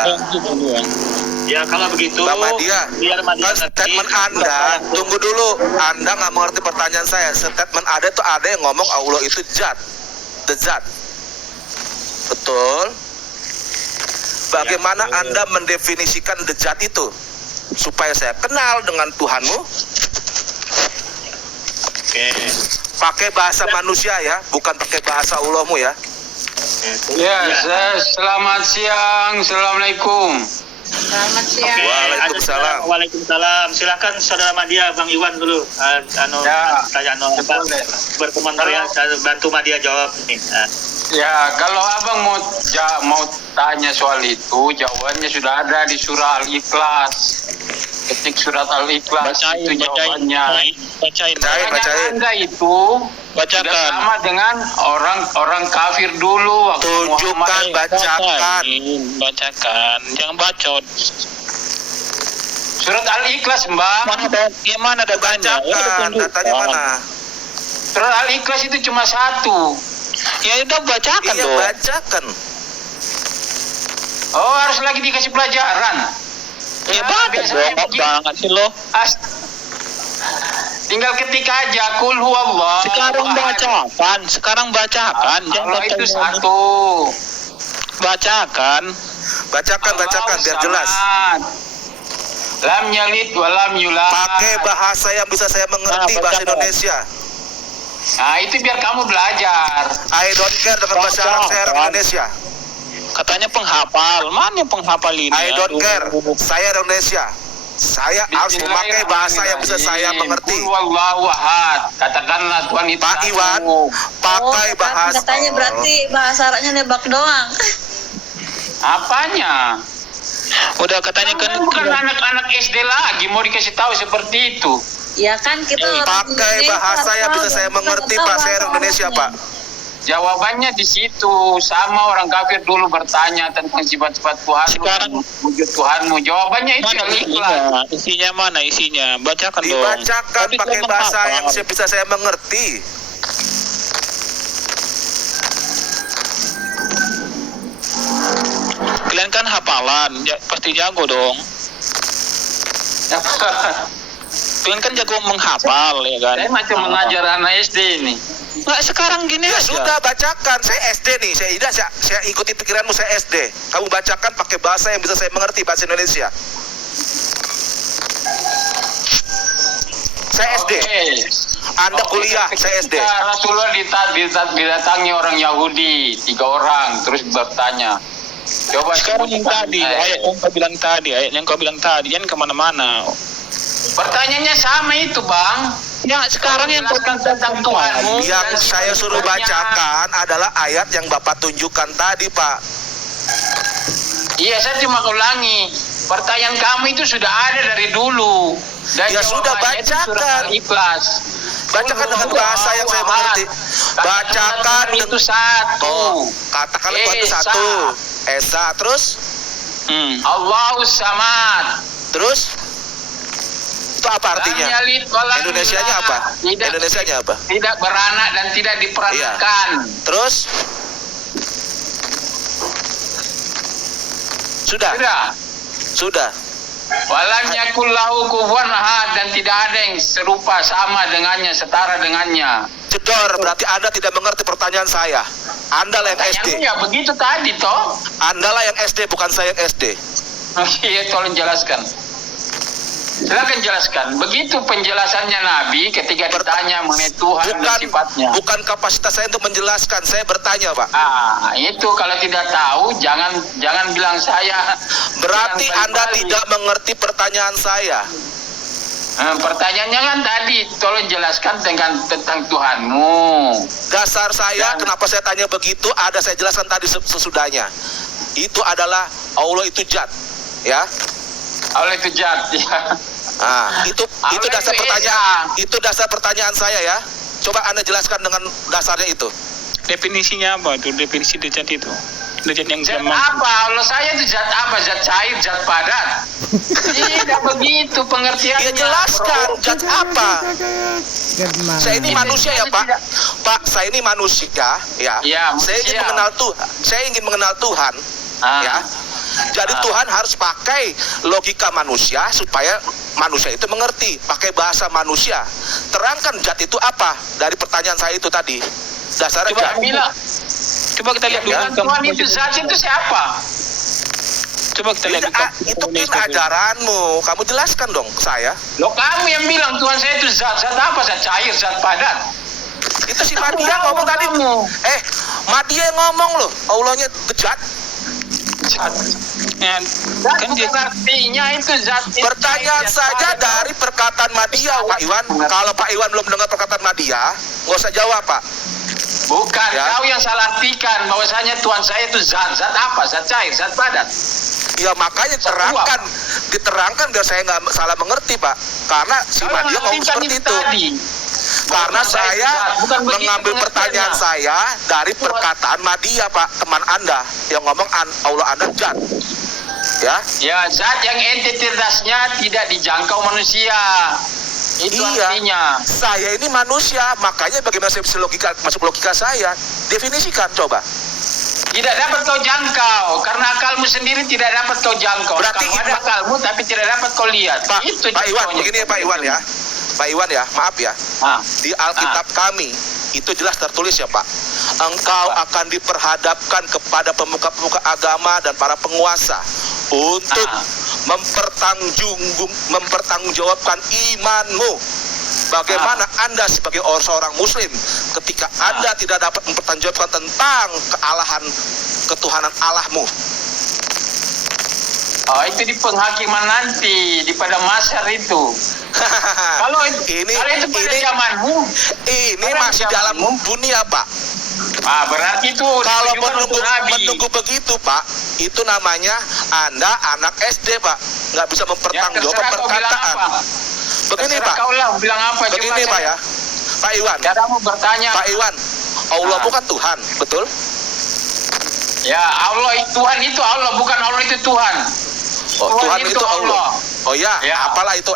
Ya kalau begitu, Bang Madia, biar Madia kan ngerti. statement Anda, tunggu dulu, Anda nggak mengerti pertanyaan saya. Statement Anda tuh ada yang ngomong Allah itu zat, the zat. Betul? Bagaimana Ya, Anda mendefinisikan the zat itu? Supaya saya kenal dengan Tuhanmu, Oke. pakai bahasa manusia ya, bukan pakai bahasa Allahmu ya. Selamat siang. Assalamualaikum. Selamat siang. Waalaikumsalam. Waalaikumsalam. Silakan saudara Madia, Bang Iwan dulu. Tanya berkomentar ya. Saya bantu Madia jawab ini. Ya, kalau abang mau tanya soal itu, jawabannya sudah ada di surah Al-Ikhlas. Ketik surat Al-Ikhlas itu jawabannya. Bacain. Anda itu sudah sama dengan orang kafir dulu. Tunjukkan, bacakan. Bacakan, jangan bacot. Surat Al-Ikhlas, Mbak. Mana datanya? Bacakan, datanya mana? Surat Al-Ikhlas itu cuma satu. Ya udah bacakan Iya, dong. bacakan. Oh, harus lagi dikasih pelajaran. Ya, biasanya banget sih lo. Tinggal ketik aja kul huwallah. Sekarang bacakan. Jangan itu satu. Bacakan Biar jelas. Lam yalid wa lam yulad. Pakai bahasa yang bisa saya mengerti, bahasa Indonesia. Nah, itu biar kamu belajar. I don't care dengan bahasa Arab, saya orang Indonesia. Katanya penghafal. Mana yang penghafal ini? I don't care. Saya Indonesia. Saya harus memakai bahasa yang bisa saya mengerti. Qul huwallahu ahad. Katakanlah Tuhan itu Pak Iwan, pakai bahasa. Katanya berarti bahasa Arabnya nebak doang. Apanya? Udah katanya kan bukan anak-anak SD lagi mau dikasih tahu seperti itu. Ya kan kita pakai bahasa yang bisa saya mengerti, Pak. Saya orang Indonesia, Pak. Jawabannya di situ. Sama orang kafir dulu bertanya tentang sifat-sifat Tuhan. Sekarang wujud Tuhanmu. Jawabannya itu yang ikhlas. Isinya mana isinya? Bacakan dong. Dibacakan pakai bahasa yang bisa saya mengerti. Kalian kan hafalan, pasti jago dong. Kalian kan jago menghafal ya kan? Saya macam mengajar anak SD ini. Nah, sekarang gini ya aja. Sudah bacakan, saya SD nih, saya ikuti pikiranmu, saya SD. Kamu bacakan pakai bahasa yang bisa saya mengerti, bahasa Indonesia. Saya SD. Anda kuliah, saya SD. Rasulullah didatangi orang Yahudi 3 orang, terus bertanya. Coba sekarang yang tadi, ayat yang kau bilang tadi, jangan kemana-mana. Pertanyaannya sama itu, Bang. Ya, sekarang yang tentang Tuhanmu. Yang saya suruh bacakan adalah ayat yang Bapak tunjukkan tadi, Pak. Iya, saya cuma ulangi. Pertanyaan kamu itu sudah ada dari dulu. Dan ya sudah, bacakan. Ikhlas. Bacakan dengan bahasa yang saya mengerti. Bacakan itu satu. Katakan Tuhan itu satu. Esa, terus? Allahus samad. Terus? Itu apa artinya? Indonesianya apa? Indonesianya apa? Tidak beranak dan tidak diperankan. Iya. Terus? Sudah. Walam yakul lahu kufuwan ahad, dan tidak ada yang serupa sama dengannya, setara dengannya. Jedor, berarti Anda tidak mengerti pertanyaan saya. Anda lah yang SD. Ya begitu tadi toh. Anda lah yang SD, bukan saya yang SD. Iya, tolong jelaskan. Silakan jelaskan. Begitu penjelasannya Nabi ketika ditanya mengenai Tuhan dan sifatnya. Bukan kapasitas saya untuk menjelaskan, saya bertanya, Pak. Itu kalau tidak tahu jangan bilang saya. Berarti Anda tidak mengerti pertanyaan saya. Pertanyaannya kan tadi, tolong jelaskan tentang Tuhanmu. Dasar saya, kenapa saya tanya begitu, ada saya jelaskan tadi sesudahnya. Itu adalah Allah itu zat, ya. Allah itu zat, ya. Itu dasar pertanyaan. Itu dasar pertanyaan saya, ya. Coba Anda jelaskan dengan dasarnya itu. Definisinya apa itu? Definisi zat itu? Zat yang zat apa? Allah saya itu zat apa? Zat cair, zat padat. Tidak begitu pengertiannya. Ya jelaskan zat apa? Saya ini manusia ya, Pak. Pak, saya ini manusia, ya. Saya ingin mengenal Tuhan, ya. Jadi Tuhan harus pakai logika manusia supaya manusia itu mengerti, pakai bahasa manusia. Terangkan zat itu apa dari pertanyaan saya itu tadi. Dasarnya coba kita lihat dulu. Tuhan itu zat itu siapa? Coba kita lihat. Itu kan ajaranmu. Kamu jelaskan dong ke saya. Loh, kamu yang bilang Tuhan saya itu zat apa? Zat cair, zat padat. Itu si Madia ngomong tadi. Madia yang ngomong loh, Allahnya zat. Kan dia artinya itu zat. Pertanyaan saja dari perkataan Madia, Pak Iwan. Kalau Pak Iwan belum dengar perkataan Madia, nggak usah jawab, Pak. Bukan, Ya. kau yang salah artikan bahwasanya Tuhan saya itu zat. Zat apa? Zat cair, zat padat. Ya makanya diterangkan biar saya nggak salah mengerti, Pak. Karena si Kau Madia ngomong mengartikan seperti itu. tadi. Karena Bukan saya bukan begitu mengambil pertanyaan saya dari perkataan Madia, Pak, teman Anda yang ngomong Allah Anda zat. Ya. Ya, zat yang entitasnya tidak dijangkau manusia. Itu artinya. Saya ini manusia, makanya bagaimana saya bisa masuk logika saya? Definisikan coba. Tidak dapat kau jangkau karena akalmu sendiri tidak dapat kau jangkau. Berarti kau ada akalmu tapi tidak dapat kau lihat. Pak Iwan, contohnya. begini ya Pak Iwan ya. Pak Iwan ya, maaf ya. Di Alkitab kami itu jelas tertulis ya Pak. Engkau akan diperhadapkan kepada pemuka-pemuka agama dan para penguasa untuk mempertanggungjawabkan imanmu. Bagaimana Anda sebagai seorang muslim ketika Anda tidak dapat mempertanggungjawabkan tentang ketuhanan Allahmu? Oh, itu di penghakiman nanti, di pada masyar itu. Kalau itu pada zamanmu, ini masih dalam dunia, Pak. Berarti itu kalau menunggu begitu, Pak, itu namanya Anda anak SD, Pak. Nggak bisa mempertanggungjawabkan perkataan. Begini, Pak. Bilang apa? Begini, Pak ya. Pak Iwan. Kamu bertanya. Pak Iwan, Allah bukan Tuhan, betul? Ya, Allah Tuhan itu Allah, bukan Allah itu Tuhan. Oh, Tuhan itu Allah. Oh ya, apalah itu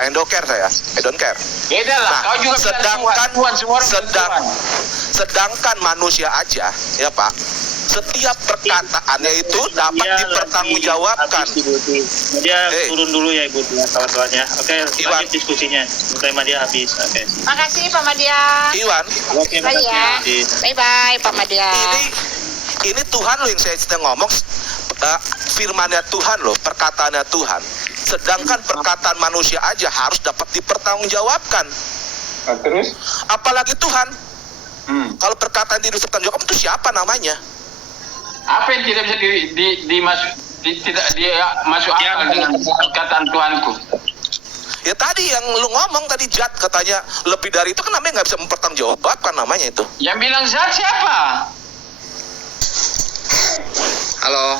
endoker saya. I don't care. Beda lah, nah, kau juga sedangkan manusia aja, ya Pak, setiap perkataannya itu dapat dipertanggungjawabkan. Dia turun dulu ya Ibu, kawan-kawannya. Oke, lanjut diskusinya. Tema dia habis. Oke. Makasih Pak Madia. Iwan. Oke, makasih. Bye-bye Pak Madia. Ini Tuhan loh yang saya sedang ngomong, firmannya Tuhan loh, perkataannya Tuhan. Sedangkan perkataan manusia aja harus dapat dipertanggungjawabkan. Terus? Apalagi Tuhan. Kalau perkataan tidak dipertanggungjawabkan itu siapa namanya? Apa yang tidak bisa masuk akal dengan perkataan Tuhanku? Ya tadi yang lu ngomong tadi zat, katanya lebih dari itu kan namanya nggak bisa mempertanggungjawabkan namanya itu. Yang bilang zat siapa? Halo.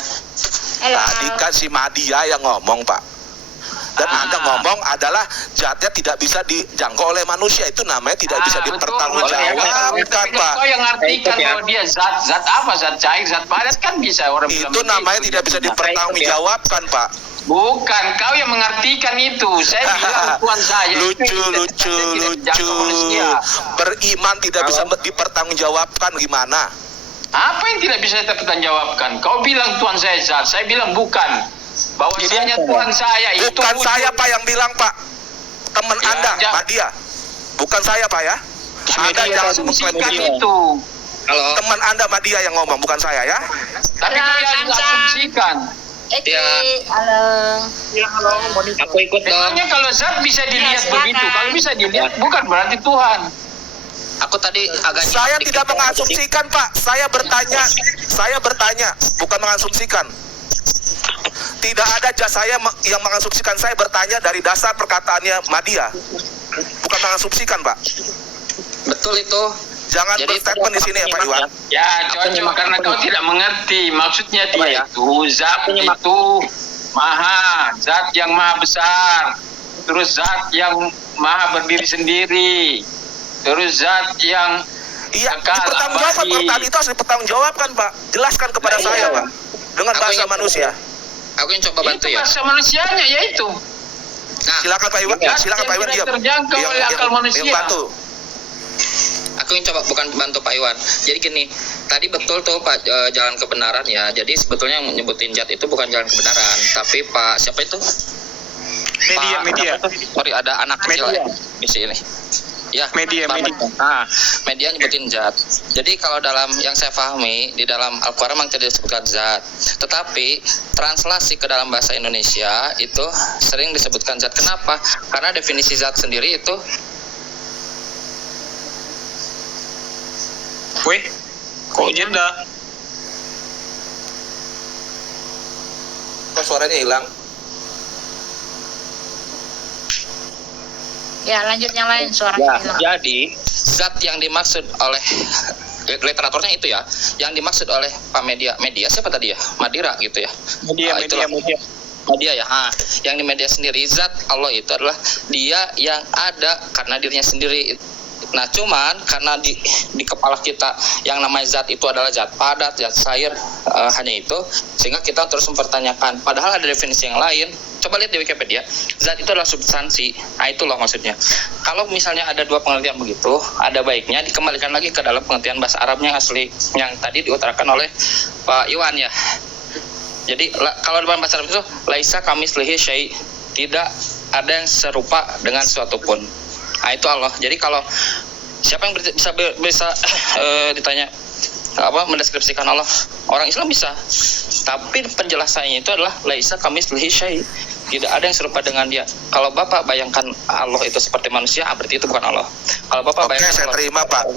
Tadi kan si Madia yang ngomong, Pak. Dan Anda ngomong adalah zatnya tidak bisa dijangkau oleh manusia. Itu namanya tidak bisa dipertanggungjawabkan, Pak. Kau yang artikan bahwa dia zat apa? Zat cair, zat padat kan bisa orang bilang. Itu namanya tidak bisa dipertanggungjawabkan, Pak. Bukan, kau yang mengartikan itu. Saya bilang Tuhan saya. Lucu. Beriman tidak bisa dipertanggungjawabkan gimana? Apa yang tidak bisa dipertanggungjawabkan? Kau bilang Tuhan saya zat, saya bilang bukan. Bahwasanya Tuhan saya itu bukan saya Pak yang bilang, Pak. Teman Anda, Madia. Bukan saya, Pak ya. Anda jangan mengklaim itu. Halo. Teman Anda Madia yang ngomong, bukan saya ya. Tapi kau yang asumsikan. Halo. Ya, halo. Aku ikut dong. Memangnya kalau zat bisa dilihat begitu, kalau bisa dilihat bukan berarti Tuhan. Aku tadi agak saya tidak mengasumsikan, Pak. Saya bertanya, bukan mengasumsikan. Tidak ada saya yang mengasumsikan, saya bertanya dari dasar perkataannya Madia. Bukan mengasumsikan, Pak. Betul itu. Jangan berstatement di sini ya, Pak Iwan. Ya, cocok karena kau tidak mengerti. Maksudnya dia itu zat itu zat yang maha besar. Terus zat yang maha berdiri sendiri. Terus zat yang dipertanggungjawabkan, perkataan itu harus dipertanggungjawabkan, Pak. Jelaskan kepada saya, Pak. Dengan bahasa manusia. Aku yang coba bantu ya. Bahasa manusianya yaitu. Nah, silakan Pak Iwan. Silakan Pak Iwan diam. Terjangkau oleh akal manusia. Yang bantu. Aku yang coba bukan bantu Pak Iwan. Jadi gini, tadi betul tuh Pak jalan kebenaran ya. Jadi sebetulnya yang menyebutin zat itu bukan jalan kebenaran, tapi Pak siapa itu? Media. Sorry, ada anak kecil di sini. Ya, media nyebutin zat. Jadi kalau dalam yang saya pahami di dalam Al-Quran memang tidak disebutkan zat, tetapi translasi ke dalam bahasa Indonesia itu sering disebutkan zat. Kenapa? Karena definisi zat sendiri itu Weh, kok jeda? Kok suaranya hilang? Ya, lanjut yang lain suaranya hilang. Jadi zat yang dimaksud oleh literaturnya itu ya, yang dimaksud oleh Pak Media siapa tadi ya? Madira gitu ya. Media ya. Yang di media sendiri zat Allah itu adalah dia yang ada karena dirinya sendiri. Nah, cuman karena di kepala kita yang namanya zat itu adalah zat padat, zat cair, hanya itu, sehingga kita terus mempertanyakan. Padahal ada definisi yang lain. Coba lihat di Wikipedia, zat itu adalah substansi. Nah, itulah maksudnya. Kalau misalnya ada dua pengertian begitu, ada baiknya dikembalikan lagi ke dalam pengertian bahasa Arabnya asli yang tadi diutarakan oleh Pak Iwan ya. Jadi kalau dalam bahasa Arab itu laisa kamislihi syai', tidak ada yang serupa dengan sesuatu pun. Nah, itu Allah. Jadi kalau siapa yang bisa ditanya mendeskripsikan Allah, orang Islam bisa. Tapi penjelasannya itu adalah laisa kamislihi syai', tidak ada yang serupa dengan dia. Kalau Bapak bayangkan Allah itu seperti manusia, berarti itu bukan Allah. Kalau Bapak bayangkan saya terima Pak.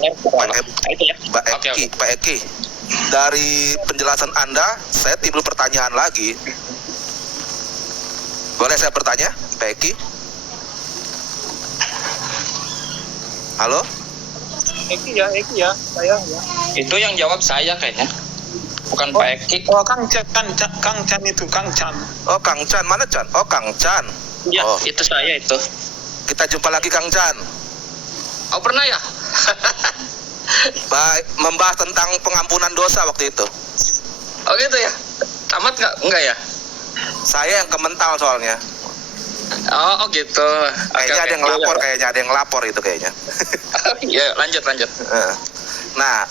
Pak Eki. Dari penjelasan Anda, saya timbul pertanyaan lagi. Boleh saya bertanya, Pak Eki? Halo? Eki ya, saya ya. Itu yang jawab saya kayaknya, bukan Pak Eki. Oh, Kang Chan itu, Kang Chan. Oh, Kang Chan, mana Chan? Oh, Kang Chan. Ya, itu saya itu. Kita jumpa lagi Kang Chan. Oh, pernah ya? Baik, membahas tentang pengampunan dosa waktu itu. Oh gitu ya? Tamat nggak? Enggak ya? Saya yang kemental soalnya. Oh gitu. Kayaknya ada yang lapor, kayaknya ada yang lapor itu kayaknya. Ya, lanjut. Nah,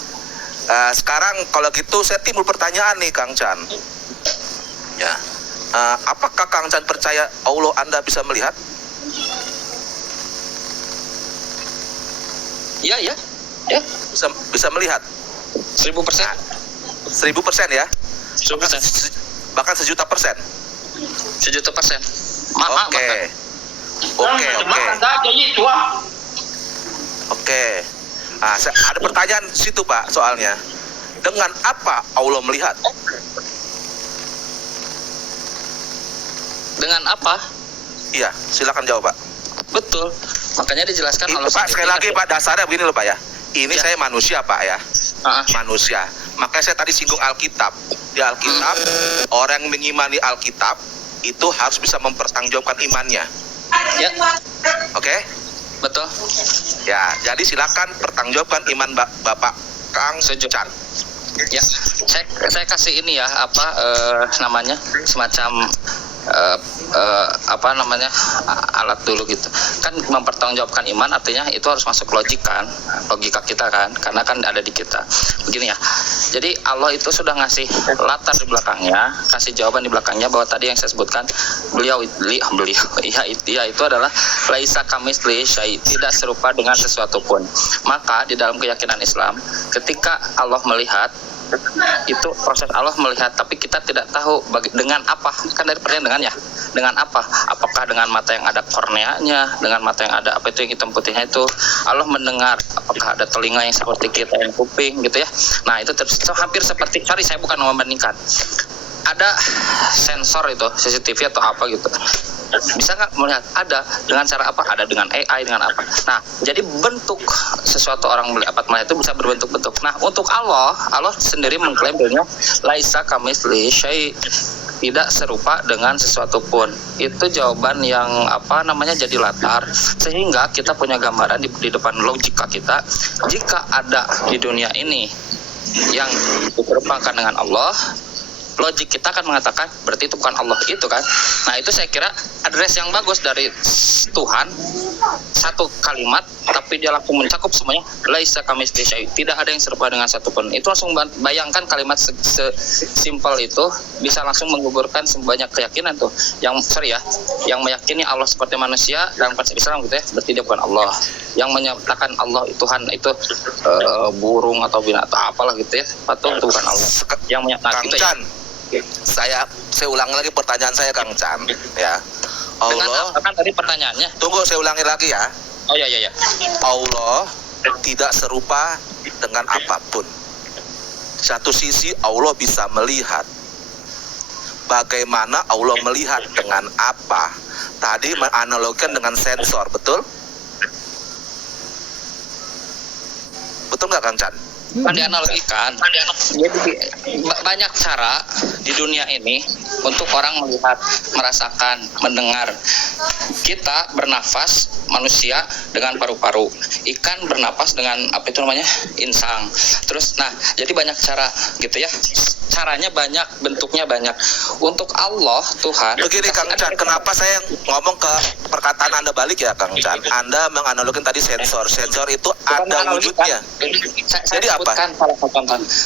sekarang kalau gitu saya timbul pertanyaan nih Kang Chan. Ya, apakah Kang Chan percaya Allah Anda bisa melihat? Ya. Bisa melihat 1000%. 1000% ya? 1000%. Bahkan 1.000.000%. 1.000.000%. Oke. Nah, ada pertanyaan situ Pak soalnya. Dengan apa Allah melihat? Dengan apa? Iya, silakan jawab Pak. Betul. Makanya dijelaskan Allah Pak, sekali lagi Pak, dasarnya begini loh Pak ya. Ini ya. Saya manusia Pak ya. Manusia. Makanya saya tadi singgung Alkitab. Di Alkitab, orang yang mengimani Alkitab itu harus bisa mempertanggungjawabkan imannya. Ya. Oke? Betul. Ya, jadi silakan pertanggungjawabkan iman Bapak Kang Chan. Ya, saya kasih ini ya, namanya semacam alat dulu gitu kan. Mempertanggungjawabkan iman artinya itu harus masuk logika kita kan, karena kan ada di kita begini ya. Jadi Allah itu sudah ngasih latar di belakangnya, kasih jawaban di belakangnya bahwa tadi yang saya sebutkan, beliau itu adalah laisa kamislihi syai', tidak serupa dengan sesuatu pun. Maka di dalam keyakinan Islam, ketika Allah melihat, itu proses Allah melihat, tapi kita tidak tahu dengan apa, kan dari pertanyaan dengan apa, apakah dengan mata yang ada korneanya, dengan mata yang ada yang hitam putihnya itu. Allah mendengar, apakah ada telinga yang seperti kita, yang kuping gitu ya. Nah itu hampir seperti, saya bukan membandingkan, ada sensor itu CCTV atau apa gitu, bisa nggak melihat? Ada. Dengan cara apa? Ada dengan AI, dengan apa? Nah, jadi bentuk sesuatu orang melihat itu bisa berbentuk-bentuk. Nah, untuk Allah sendiri mengklaim dirinya laisa kamislihi syai', tidak serupa dengan sesuatu pun. Itu jawaban yang jadi latar, sehingga kita punya gambaran di depan logika kita. Jika ada di dunia ini yang diperumpakan dengan Allah, logik kita akan mengatakan berarti itu bukan Allah, itu kan. Nah, itu saya kira address yang bagus dari Tuhan, satu kalimat tapi dia langsung mencakup semuanya, laisa kamislihi syai', tidak ada yang serupa dengan satupun. Itu langsung bayangkan kalimat sesimpel itu bisa langsung menggugurkan sebanyak keyakinan tuh yang meyakini Allah seperti manusia dalam konsep Islam gitu ya, berarti dia bukan Allah. Yang menyatakan Allah Tuhan itu burung atau binatang apalah gitu ya, patung itu bukan Allah. Yang menyatakan itu ya. Saya ulangi lagi pertanyaan saya Kang Chan ya. Allah kan tadi pertanyaannya. Tunggu, saya ulangi lagi ya. Oh ya. Allah tidak serupa dengan apapun. Satu sisi Allah bisa melihat. Bagaimana Allah melihat dengan apa? Tadi menganalogikan dengan sensor, betul? Betul nggak Kang Chan? Kan dianalogikan. Jadi banyak cara di dunia ini untuk orang melihat, merasakan, mendengar. Kita bernafas manusia dengan paru-paru, ikan bernafas dengan apa itu namanya, insang. Terus, nah, jadi banyak cara gitu ya. Caranya banyak, bentuknya banyak. Untuk Allah Tuhan. Begini Kang Chan, kenapa saya ngomong ke perkataan Anda balik ya Kang Chan? Anda menganalogikan tadi sensor. Sensor itu ada wujudnya. Jadi apa?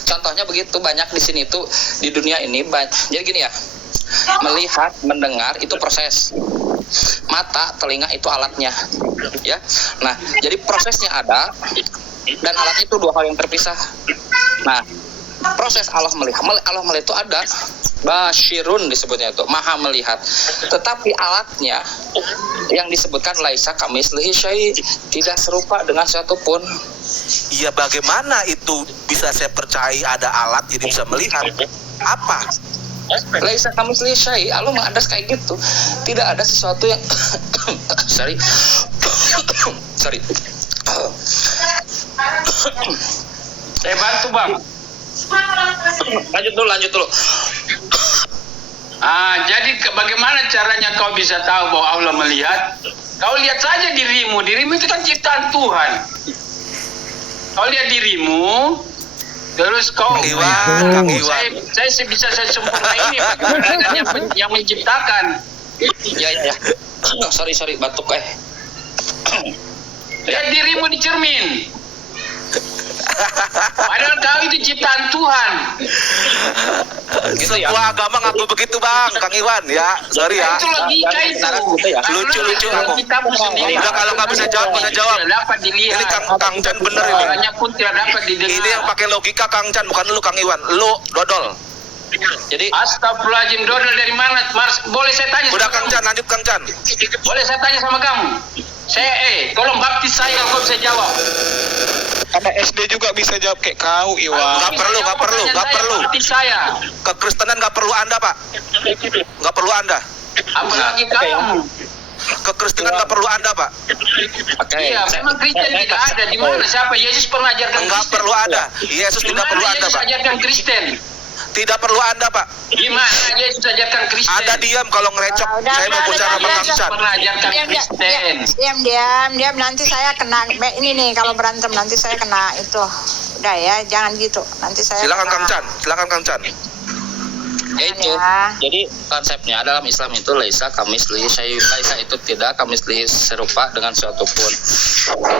Contohnya begitu, banyak di sini tuh di dunia ini. Jadi gini ya, melihat, mendengar itu proses. Mata, telinga itu alatnya, ya. Nah, jadi prosesnya ada dan alatnya itu dua hal yang terpisah. Nah, proses Allah melihat itu ada, basyirun disebutnya itu, maha melihat. Tetapi alatnya yang disebutkan laisa kamitslihi syai', tidak serupa dengan suatu pun. Iya, bagaimana itu bisa saya percaya ada alat jadi bisa melihat? Apa? Laisa kamitslihi syai', Allah mengadas kayak gitu. Tidak ada sesuatu yang sorry. Saya bantu Bang. Lanjut dulu. Jadi bagaimana caranya kau bisa tahu bahwa Allah melihat? Kau lihat saja dirimu itu kan ciptaan Tuhan. Kau lihat dirimu, terus kau Kang Iwan. Saya bisa sempurna ini bagaimana yang menciptakan. Ya. Sorry, batuk Lihat dirimu di cermin. Padahal kau itu ciptaan Tuhan. Gitu ya. Semua agama ngaku begitu Bang, Kang Iwan ya. Sorry ya. Itu logika itu. Lucu kamu. Udah, kalau nggak bisa jawab. Dapat dilihat. Ini Kang Chan bener ini. Suaranya pun tidak dapat didengar. Ini yang pakai logika Kang Chan, bukan lu Kang Iwan. Lu dodol. Jadi astagfirullahaladzim, dodol dari mana? Boleh saya tanya? Udah Kang Chan, lanjut Kang Chan. Boleh saya tanya sama kamu? Tolong baptis saya, kau bisa jawab. Karena SD juga bisa jawab kayak kau, Iwan. Nggak perlu. Baptis saya. Kekristenan nggak perlu Anda Pak. Nggak perlu Anda. Apalagi kamu. Kekristenan nggak perlu Anda Pak. Iya, memang Kristen tidak ada. Di mana siapa? Yesus pernah ajarkan Kristen. Nggak perlu Ada. Yesus tidak perlu Anda Pak. Yesus ajarkan Kristen. Tidak perlu Anda Pak. Di mana Yesus ajarkan Kristen? Anda diam kalau ngerecok. Saya mau bicara sama Kang Chan. Pernah ajarkan Kristen. Diam. Nanti saya kena ini nih, kalau berantem nanti saya kena itu. Udah ya, jangan gitu. Nanti saya Silakan Kang Chan. Yaitu, jadi konsepnya dalam Islam itu laisa kamitslihi syai'. Laisa itu tidak kamitslihi serupa dengan suatu pun.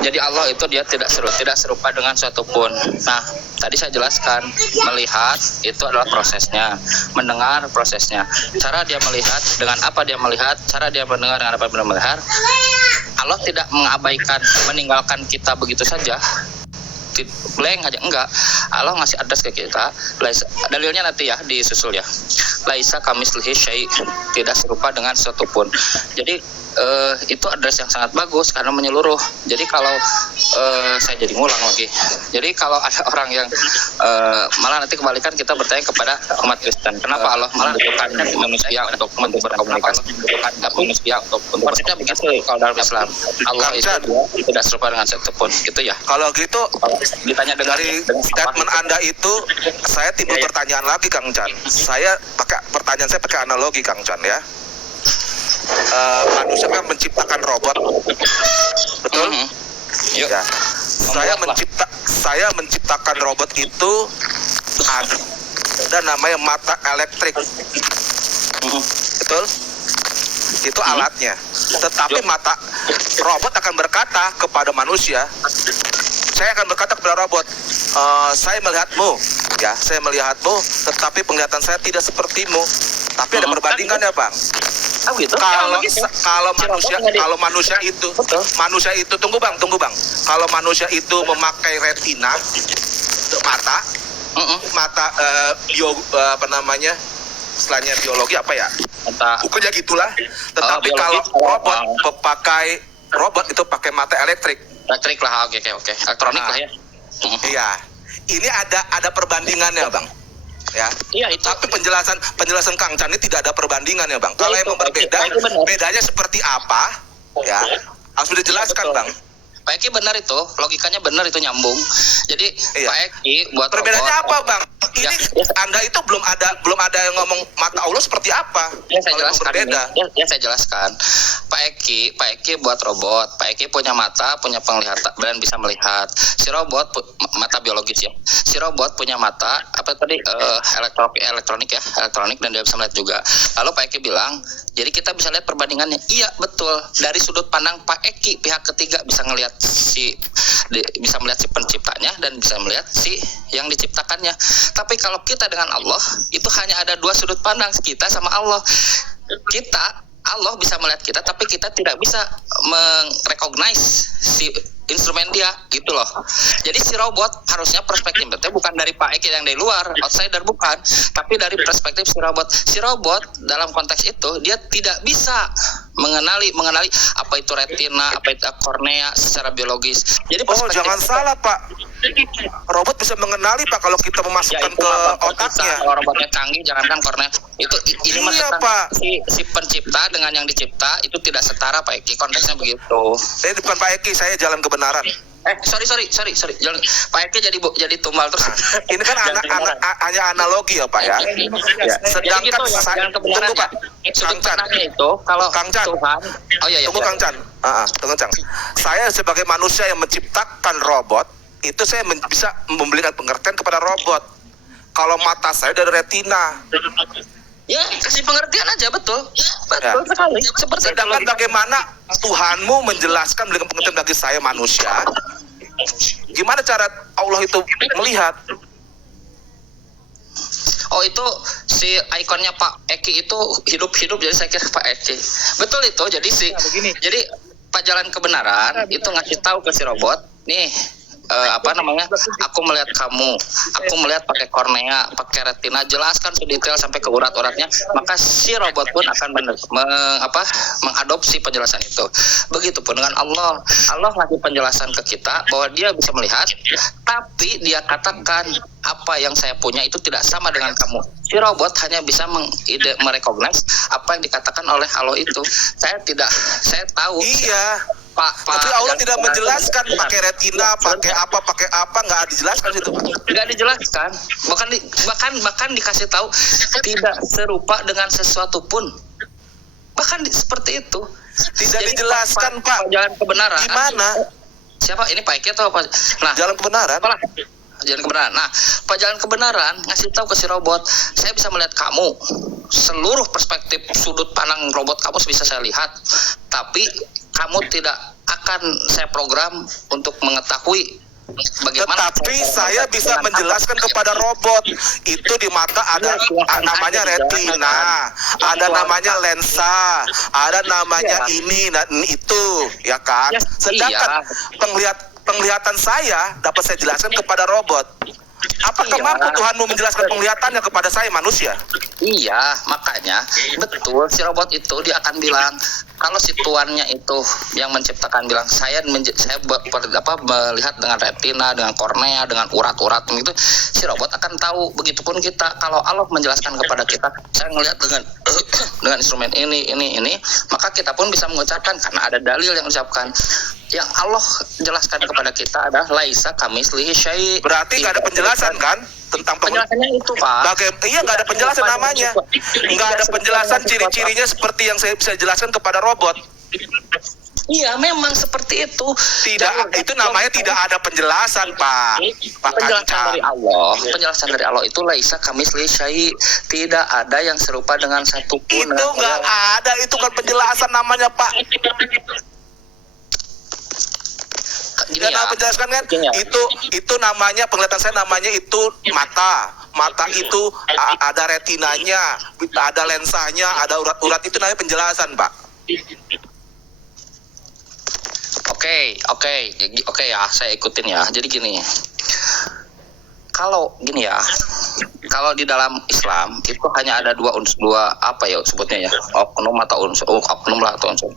Jadi Allah itu dia tidak serupa dengan suatu pun. Nah, tadi saya jelaskan, melihat itu adalah prosesnya, mendengar prosesnya. Cara dia melihat, dengan apa dia melihat, cara dia mendengar dengan apa dia melihat. Allah tidak mengabaikan, meninggalkan kita begitu saja. Blank aja, enggak. Allah ngasih address ke kita. Dalilnya nanti ya disusul ya. Laisa kamitslihi syai', tidak serupa dengan suatu pun. Jadi itu address yang sangat bagus karena menyeluruh. Jadi kalau saya jadi ngulang lagi. Jadi kalau ada orang yang malah nanti kebalikan, kita bertanya kepada umat Kristen, kenapa Allah membutuhkan manusia untuk berkomunikasi, manusia untuk konsepnya begitu. Kalau dalam Islam Allah itu tidak serupa dengan satu pun, gitu ya. Kalau gitu ditanya dari statement Anda itu, saya timbul pertanyaan lagi Kang Chan. Pertanyaan saya pakai analogi Kang Chan ya. Manusia kan menciptakan robot, betul? Ya. Saya menciptakan robot itu ada namanya mata elektrik, betul? Itu alatnya. Tetapi robot akan berkata kepada manusia, saya akan berkata kepada robot, saya melihatmu, tetapi penglihatan saya tidak sepertimu. Tapi ada perbandingannya Bang. Gitu. Kalau manusia itu tunggu bang, kalau manusia itu memakai retina mata istilahnya biologi apa ya, pokoknya gitulah. Tetapi kalau robot itu pakai mata elektrik lah. Oke, elektronik lah ya. Iya. Ini ada perbandingannya, Bang. Ya. Iya, itu. Tapi penjelasan Kang Chan ini tidak ada perbandingannya, Bang. Kalau emang berbeda, bedanya seperti apa? Ya. Harus dijelaskan, Bang. Pak Eki benar itu, logikanya benar, itu nyambung. Jadi Pak Eki buat perbedaannya apa, Bang? Ini ya. Anda itu belum ada yang ngomong mata Allah seperti apa? Ya, saya jelaskan. Berbeda. Ya, saya jelaskan. Pak Eki buat robot. Pak Eki punya mata, punya penglihatan dan bisa melihat. Si robot mata biologis ya. Si robot punya mata elektronik dan dia bisa melihat juga. Lalu Pak Eki bilang, jadi kita bisa lihat perbandingannya. Iya, betul. Dari sudut pandang Pak Eki, pihak ketiga bisa ngelihat bisa melihat si penciptanya dan bisa melihat si yang diciptakannya. Tapi kalau kita dengan Allah, itu hanya ada dua sudut pandang, kita sama Allah. Allah bisa melihat kita, tapi kita tidak bisa merecognize si instrumen dia, gitu loh. Jadi si robot harusnya perspektifnya bukan dari Pak Eki yang dari luar, outsider bukan, tapi dari perspektif si robot. Si robot dalam konteks itu dia tidak bisa mengenali apa itu retina, apa itu kornea secara biologis. Jadi jangan salah, Pak. Robot bisa mengenali, Pak, kalau kita memasukkan ke otaknya. Kalau robotnya canggih, jangankan kornea. Ini Pak. Si pencipta dengan yang dicipta itu tidak setara, Pak Eki. Konteksnya begitu. Saya bukan Pak Eki, saya jalan kebenaran. Sorry. Jangan, Pak Eki jadi tumbal terus. Ini kan hanya analogi ya, Pak ya. Sedangkan tunggu, Pak. Kang Chan. Itu kalau Kang Chan. Tuhan. Oh iya. Tunggu Kang Chan. Tunggu Chan. Saya sebagai manusia yang menciptakan robot, itu saya bisa memberikan pengertian kepada robot. Kalau mata saya dari retina. Ya, kasih pengertian aja, betul. Betul sekali. Sedangkan bagaimana Tuhanmu menjelaskan berikan pengertian bagi saya manusia? Gimana cara Allah itu melihat? Oh, itu si ikonnya Pak Eki itu hidup-hidup, jadi saya kira Pak Eki. Betul itu. Jadi Pak Jalan Kebenaran itu ngasih tahu ke si robot, nih aku melihat kamu, aku melihat pakai kornea, pakai retina, jelaskan sedetail sampai ke urat-uratnya, maka si robot pun akan mengadopsi penjelasan itu. Begitupun dengan Allah ngasih penjelasan ke kita bahwa dia bisa melihat, tapi dia katakan apa yang saya punya itu tidak sama dengan kamu. Si robot hanya bisa merecognize apa yang dikatakan oleh Allah itu. Saya tahu. Iya. Tapi Allah tidak menjelaskan pakai retina, pakai apa, nggak dijelaskan situ. Nggak dijelaskan, bahkan dikasih tahu tidak serupa dengan sesuatu pun. Bahkan seperti itu. Tidak dijelaskan, Pak. Jalan Kebenaran. Gimana? Siapa? Ini Pak Eki atau apa? Nah, Jalan Kebenaran. Jalan Kebenaran. Nah, Pak Jalan Kebenaran ngasih tahu ke si robot, saya bisa melihat kamu, seluruh perspektif sudut pandang robot kamu bisa saya lihat, tapi kamu tidak akan saya program untuk mengetahui bagaimana. Tetapi saya bisa menjelaskan kepada robot itu di mata ada namanya retina, ada namanya lensa, ada namanya ini dan itu, ya kan? Sedangkan penglihatan saya dapat saya jelaskan kepada robot. Apakah mampu Tuhanmu menjelaskan penglihatannya kepada saya manusia? Iya, makanya betul si robot itu dia akan bilang, kalau si tuannya itu yang menciptakan bilang saya melihat dengan retina, dengan kornea, dengan urat-urat gitu, si robot akan tahu. Begitupun kita, kalau Allah menjelaskan kepada kita, saya melihat dengan instrumen ini, maka kita pun bisa mengucapkan karena ada dalil yang diucapkan. Yang Allah jelaskan kepada kita adalah laisa kamitslihi syai'. Berarti nggak ada penjelasan kan tentang penjelasannya itu, Pak. Iya, nggak ada penjelasan namanya. Nggak ada penjelasan ciri-cirinya seperti yang saya bisa jelaskan kepada robot. Iya, memang seperti itu. Itu namanya tidak ada penjelasan, Pak. Penjelasan dari Allah itu laisa kamitslihi syai'. Tidak ada yang serupa dengan satupun. Itu nggak ada, itu kan penjelasan namanya, Pak. Penjelaskan kan? Itu namanya, penglihatan saya namanya itu mata itu ada retinanya, ada lensanya, ada urat-urat, itu namanya penjelasan, Pak. Oke ya, saya ikutin ya. Jadi gini, Kalau gini ya, kalau di dalam Islam itu hanya ada dua apa ya sebutnya ya, oknum atau unsur, oknum lah atau unsur.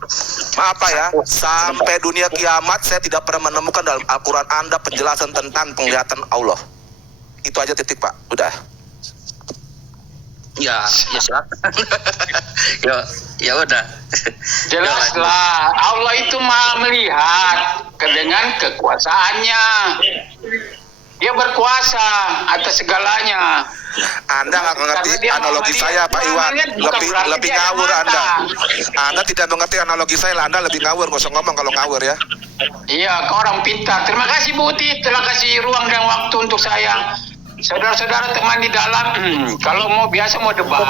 Maaf Pak ya, sampai dunia kiamat saya tidak pernah menemukan dalam Al-Quran Anda penjelasan tentang penglihatan Allah. Itu aja titik Pak, udah. Ya silakan. ya udah. Jelaslah, Allah itu maha melihat dengan kekuasaannya. Dia berkuasa atas segalanya. Anda nggak mengerti analogi saya Pak Iwan, lebih ngawur Anda. Anda tidak mengerti analogi saya, Anda lebih ngawur, kosong ngomong kalau ngawur ya. Iya, kau orang pintar. Terima kasih Bu Uti telah kasih ruang dan waktu untuk saya. Saudara-saudara teman di dalam, kalau mau debat,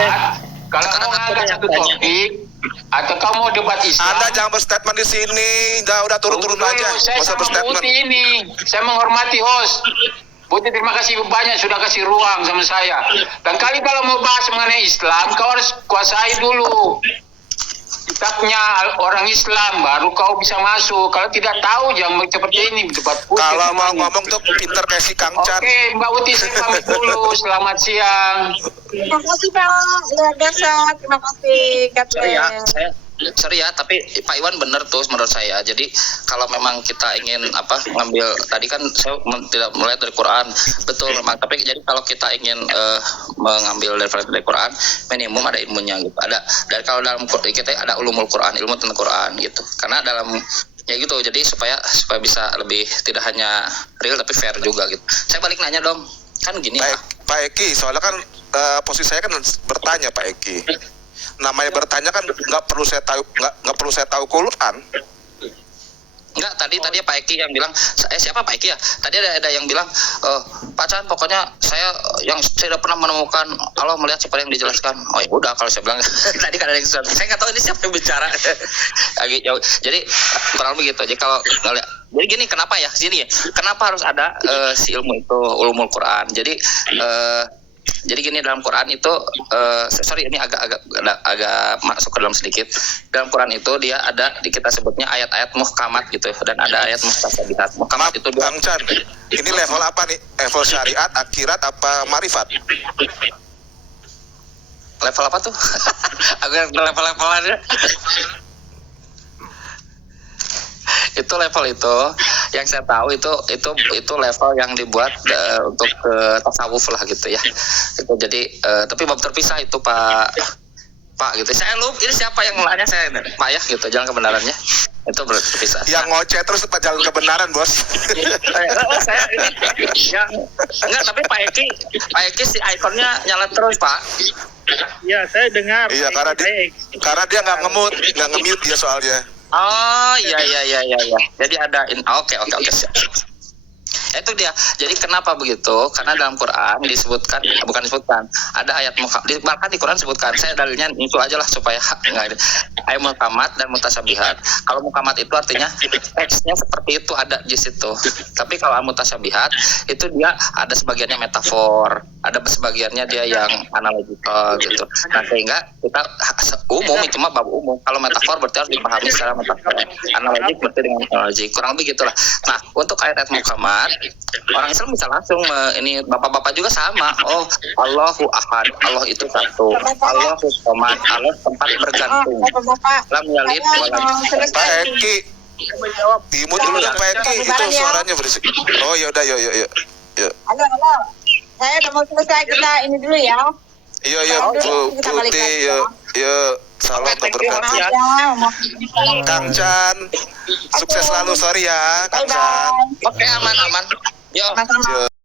kalau mau ngangkat satu topik, atau kamu mau debat Islam, Anda jangan berstatement di sini. Udah turun aja. Saya sama Bu Uti ini, saya menghormati host. Bu Uti terima kasih banyak sudah kasih ruang sama saya. Dan kali kalau mau bahas mengenai Islam, kau harus kuasai dulu kitabnya orang Islam, baru kau bisa masuk. Kalau tidak tahu jangan seperti ini debat putih. Kalau mau ngomong tuh pinter kayak si Kang Chan. Oke, Mbak Uti saya pamit dulu. Selamat siang. Terima kasih Pak, luar biasa. Terima kasih Sorry ya, tapi Pak Iwan benar tuh menurut saya. Jadi kalau memang kita ingin ngambil, tadi kan saya tidak melihat dari Quran, betul memang. Tapi jadi kalau kita ingin mengambil dari Quran, minimum ada ilmunya gitu. Dan kalau dalam kita ada ulumul Quran, ilmu tentang Quran gitu. Karena dalam ya gitu, jadi supaya bisa lebih tidak hanya real tapi fair juga gitu. Saya balik nanya dong, kan gini Pak Eki, soalnya kan posisi saya kan bertanya Pak Eki. Namanya bertanya kan nggak perlu saya tahu Quran. Enggak, tadi Pak Eki yang bilang, siapa Pak Eki ya? Tadi ada yang bilang, Pak Chan, pokoknya saya tidak pernah menemukan Allah melihat seperti yang dijelaskan. Oh ya udah, kalau saya bilang tadi kan ada yang saya nggak tahu ini siapa yang bicara. Agak jauh. Jadi kurang lebih gitu. Jadi kalau ngeliat, jadi gini, kenapa ya? Kenapa harus ada si ilmu itu, ulumul Quran? Jadi gini, dalam Quran itu ini agak masuk ke dalam sedikit. Dalam Quran itu dia ada, kita sebutnya ayat-ayat muhkamat gitu, dan ada ayat mustasabihat. Muhkamat itu Kang Chan, ini level apa nih? Level syariat, akhirat, apa marifat? Level apa tuh? Agak level-levelannya. Itu level itu yang saya tahu itu level yang dibuat untuk tasawuf lah gitu ya. Itu jadi tapi bab terpisah itu Pak gitu. Saya lupa ini siapa yang nanya saya Pak ya gitu, jalan kebenarannya. Itu terpisah. Yang ngoceh terus Pak jalan kebenaran, Bos. Saya ini yang enggak, tapi Pak Eki si ikonnya nyala terus, Pak. Ya, saya dengar. Iya, karena dia nggak nge-mute dia soalnya. Oh iya. Jadi ada oke. Itu dia. Jadi kenapa begitu? Karena dalam Quran bukan disebutkan. Ada ayat bahkan di Quran disebutkan. Saya dalilnya itu aja lah supaya enggak ada. Ayat muhkamat dan mutasabihat. Kalau muhkamat itu artinya teksnya seperti itu ada di situ. Tapi kalau mutasabihat itu dia ada sebagiannya metafor, ada sebagiannya dia yang analogikal gitu. Nah, sehingga kita umum itu mah bab umum. Kalau metafor berarti harus dipahami secara metafor. Analogik berarti dengan analogi. Kurang lebih gitulah. Nah, untuk ayat-ayat muhkamat orang Islam bisa langsung ini bapak-bapak juga sama. Oh, Allahu Ahad, Allah itu satu. Allahu Samad, Allah tempat bergantung. Lam yalid wa lam yulad. Pak Eki, timut dulu dong Pak Eki, itu suaranya berisik. Oh ya udah, yuk. Halo. Saya udah mau selesai, kita ini dulu ya. Iya, Bu Putih, yuk. Salam keberkatan. Kang Chan, sukses selalu, sorry ya, Kang Chan. Oke, aman. Yo.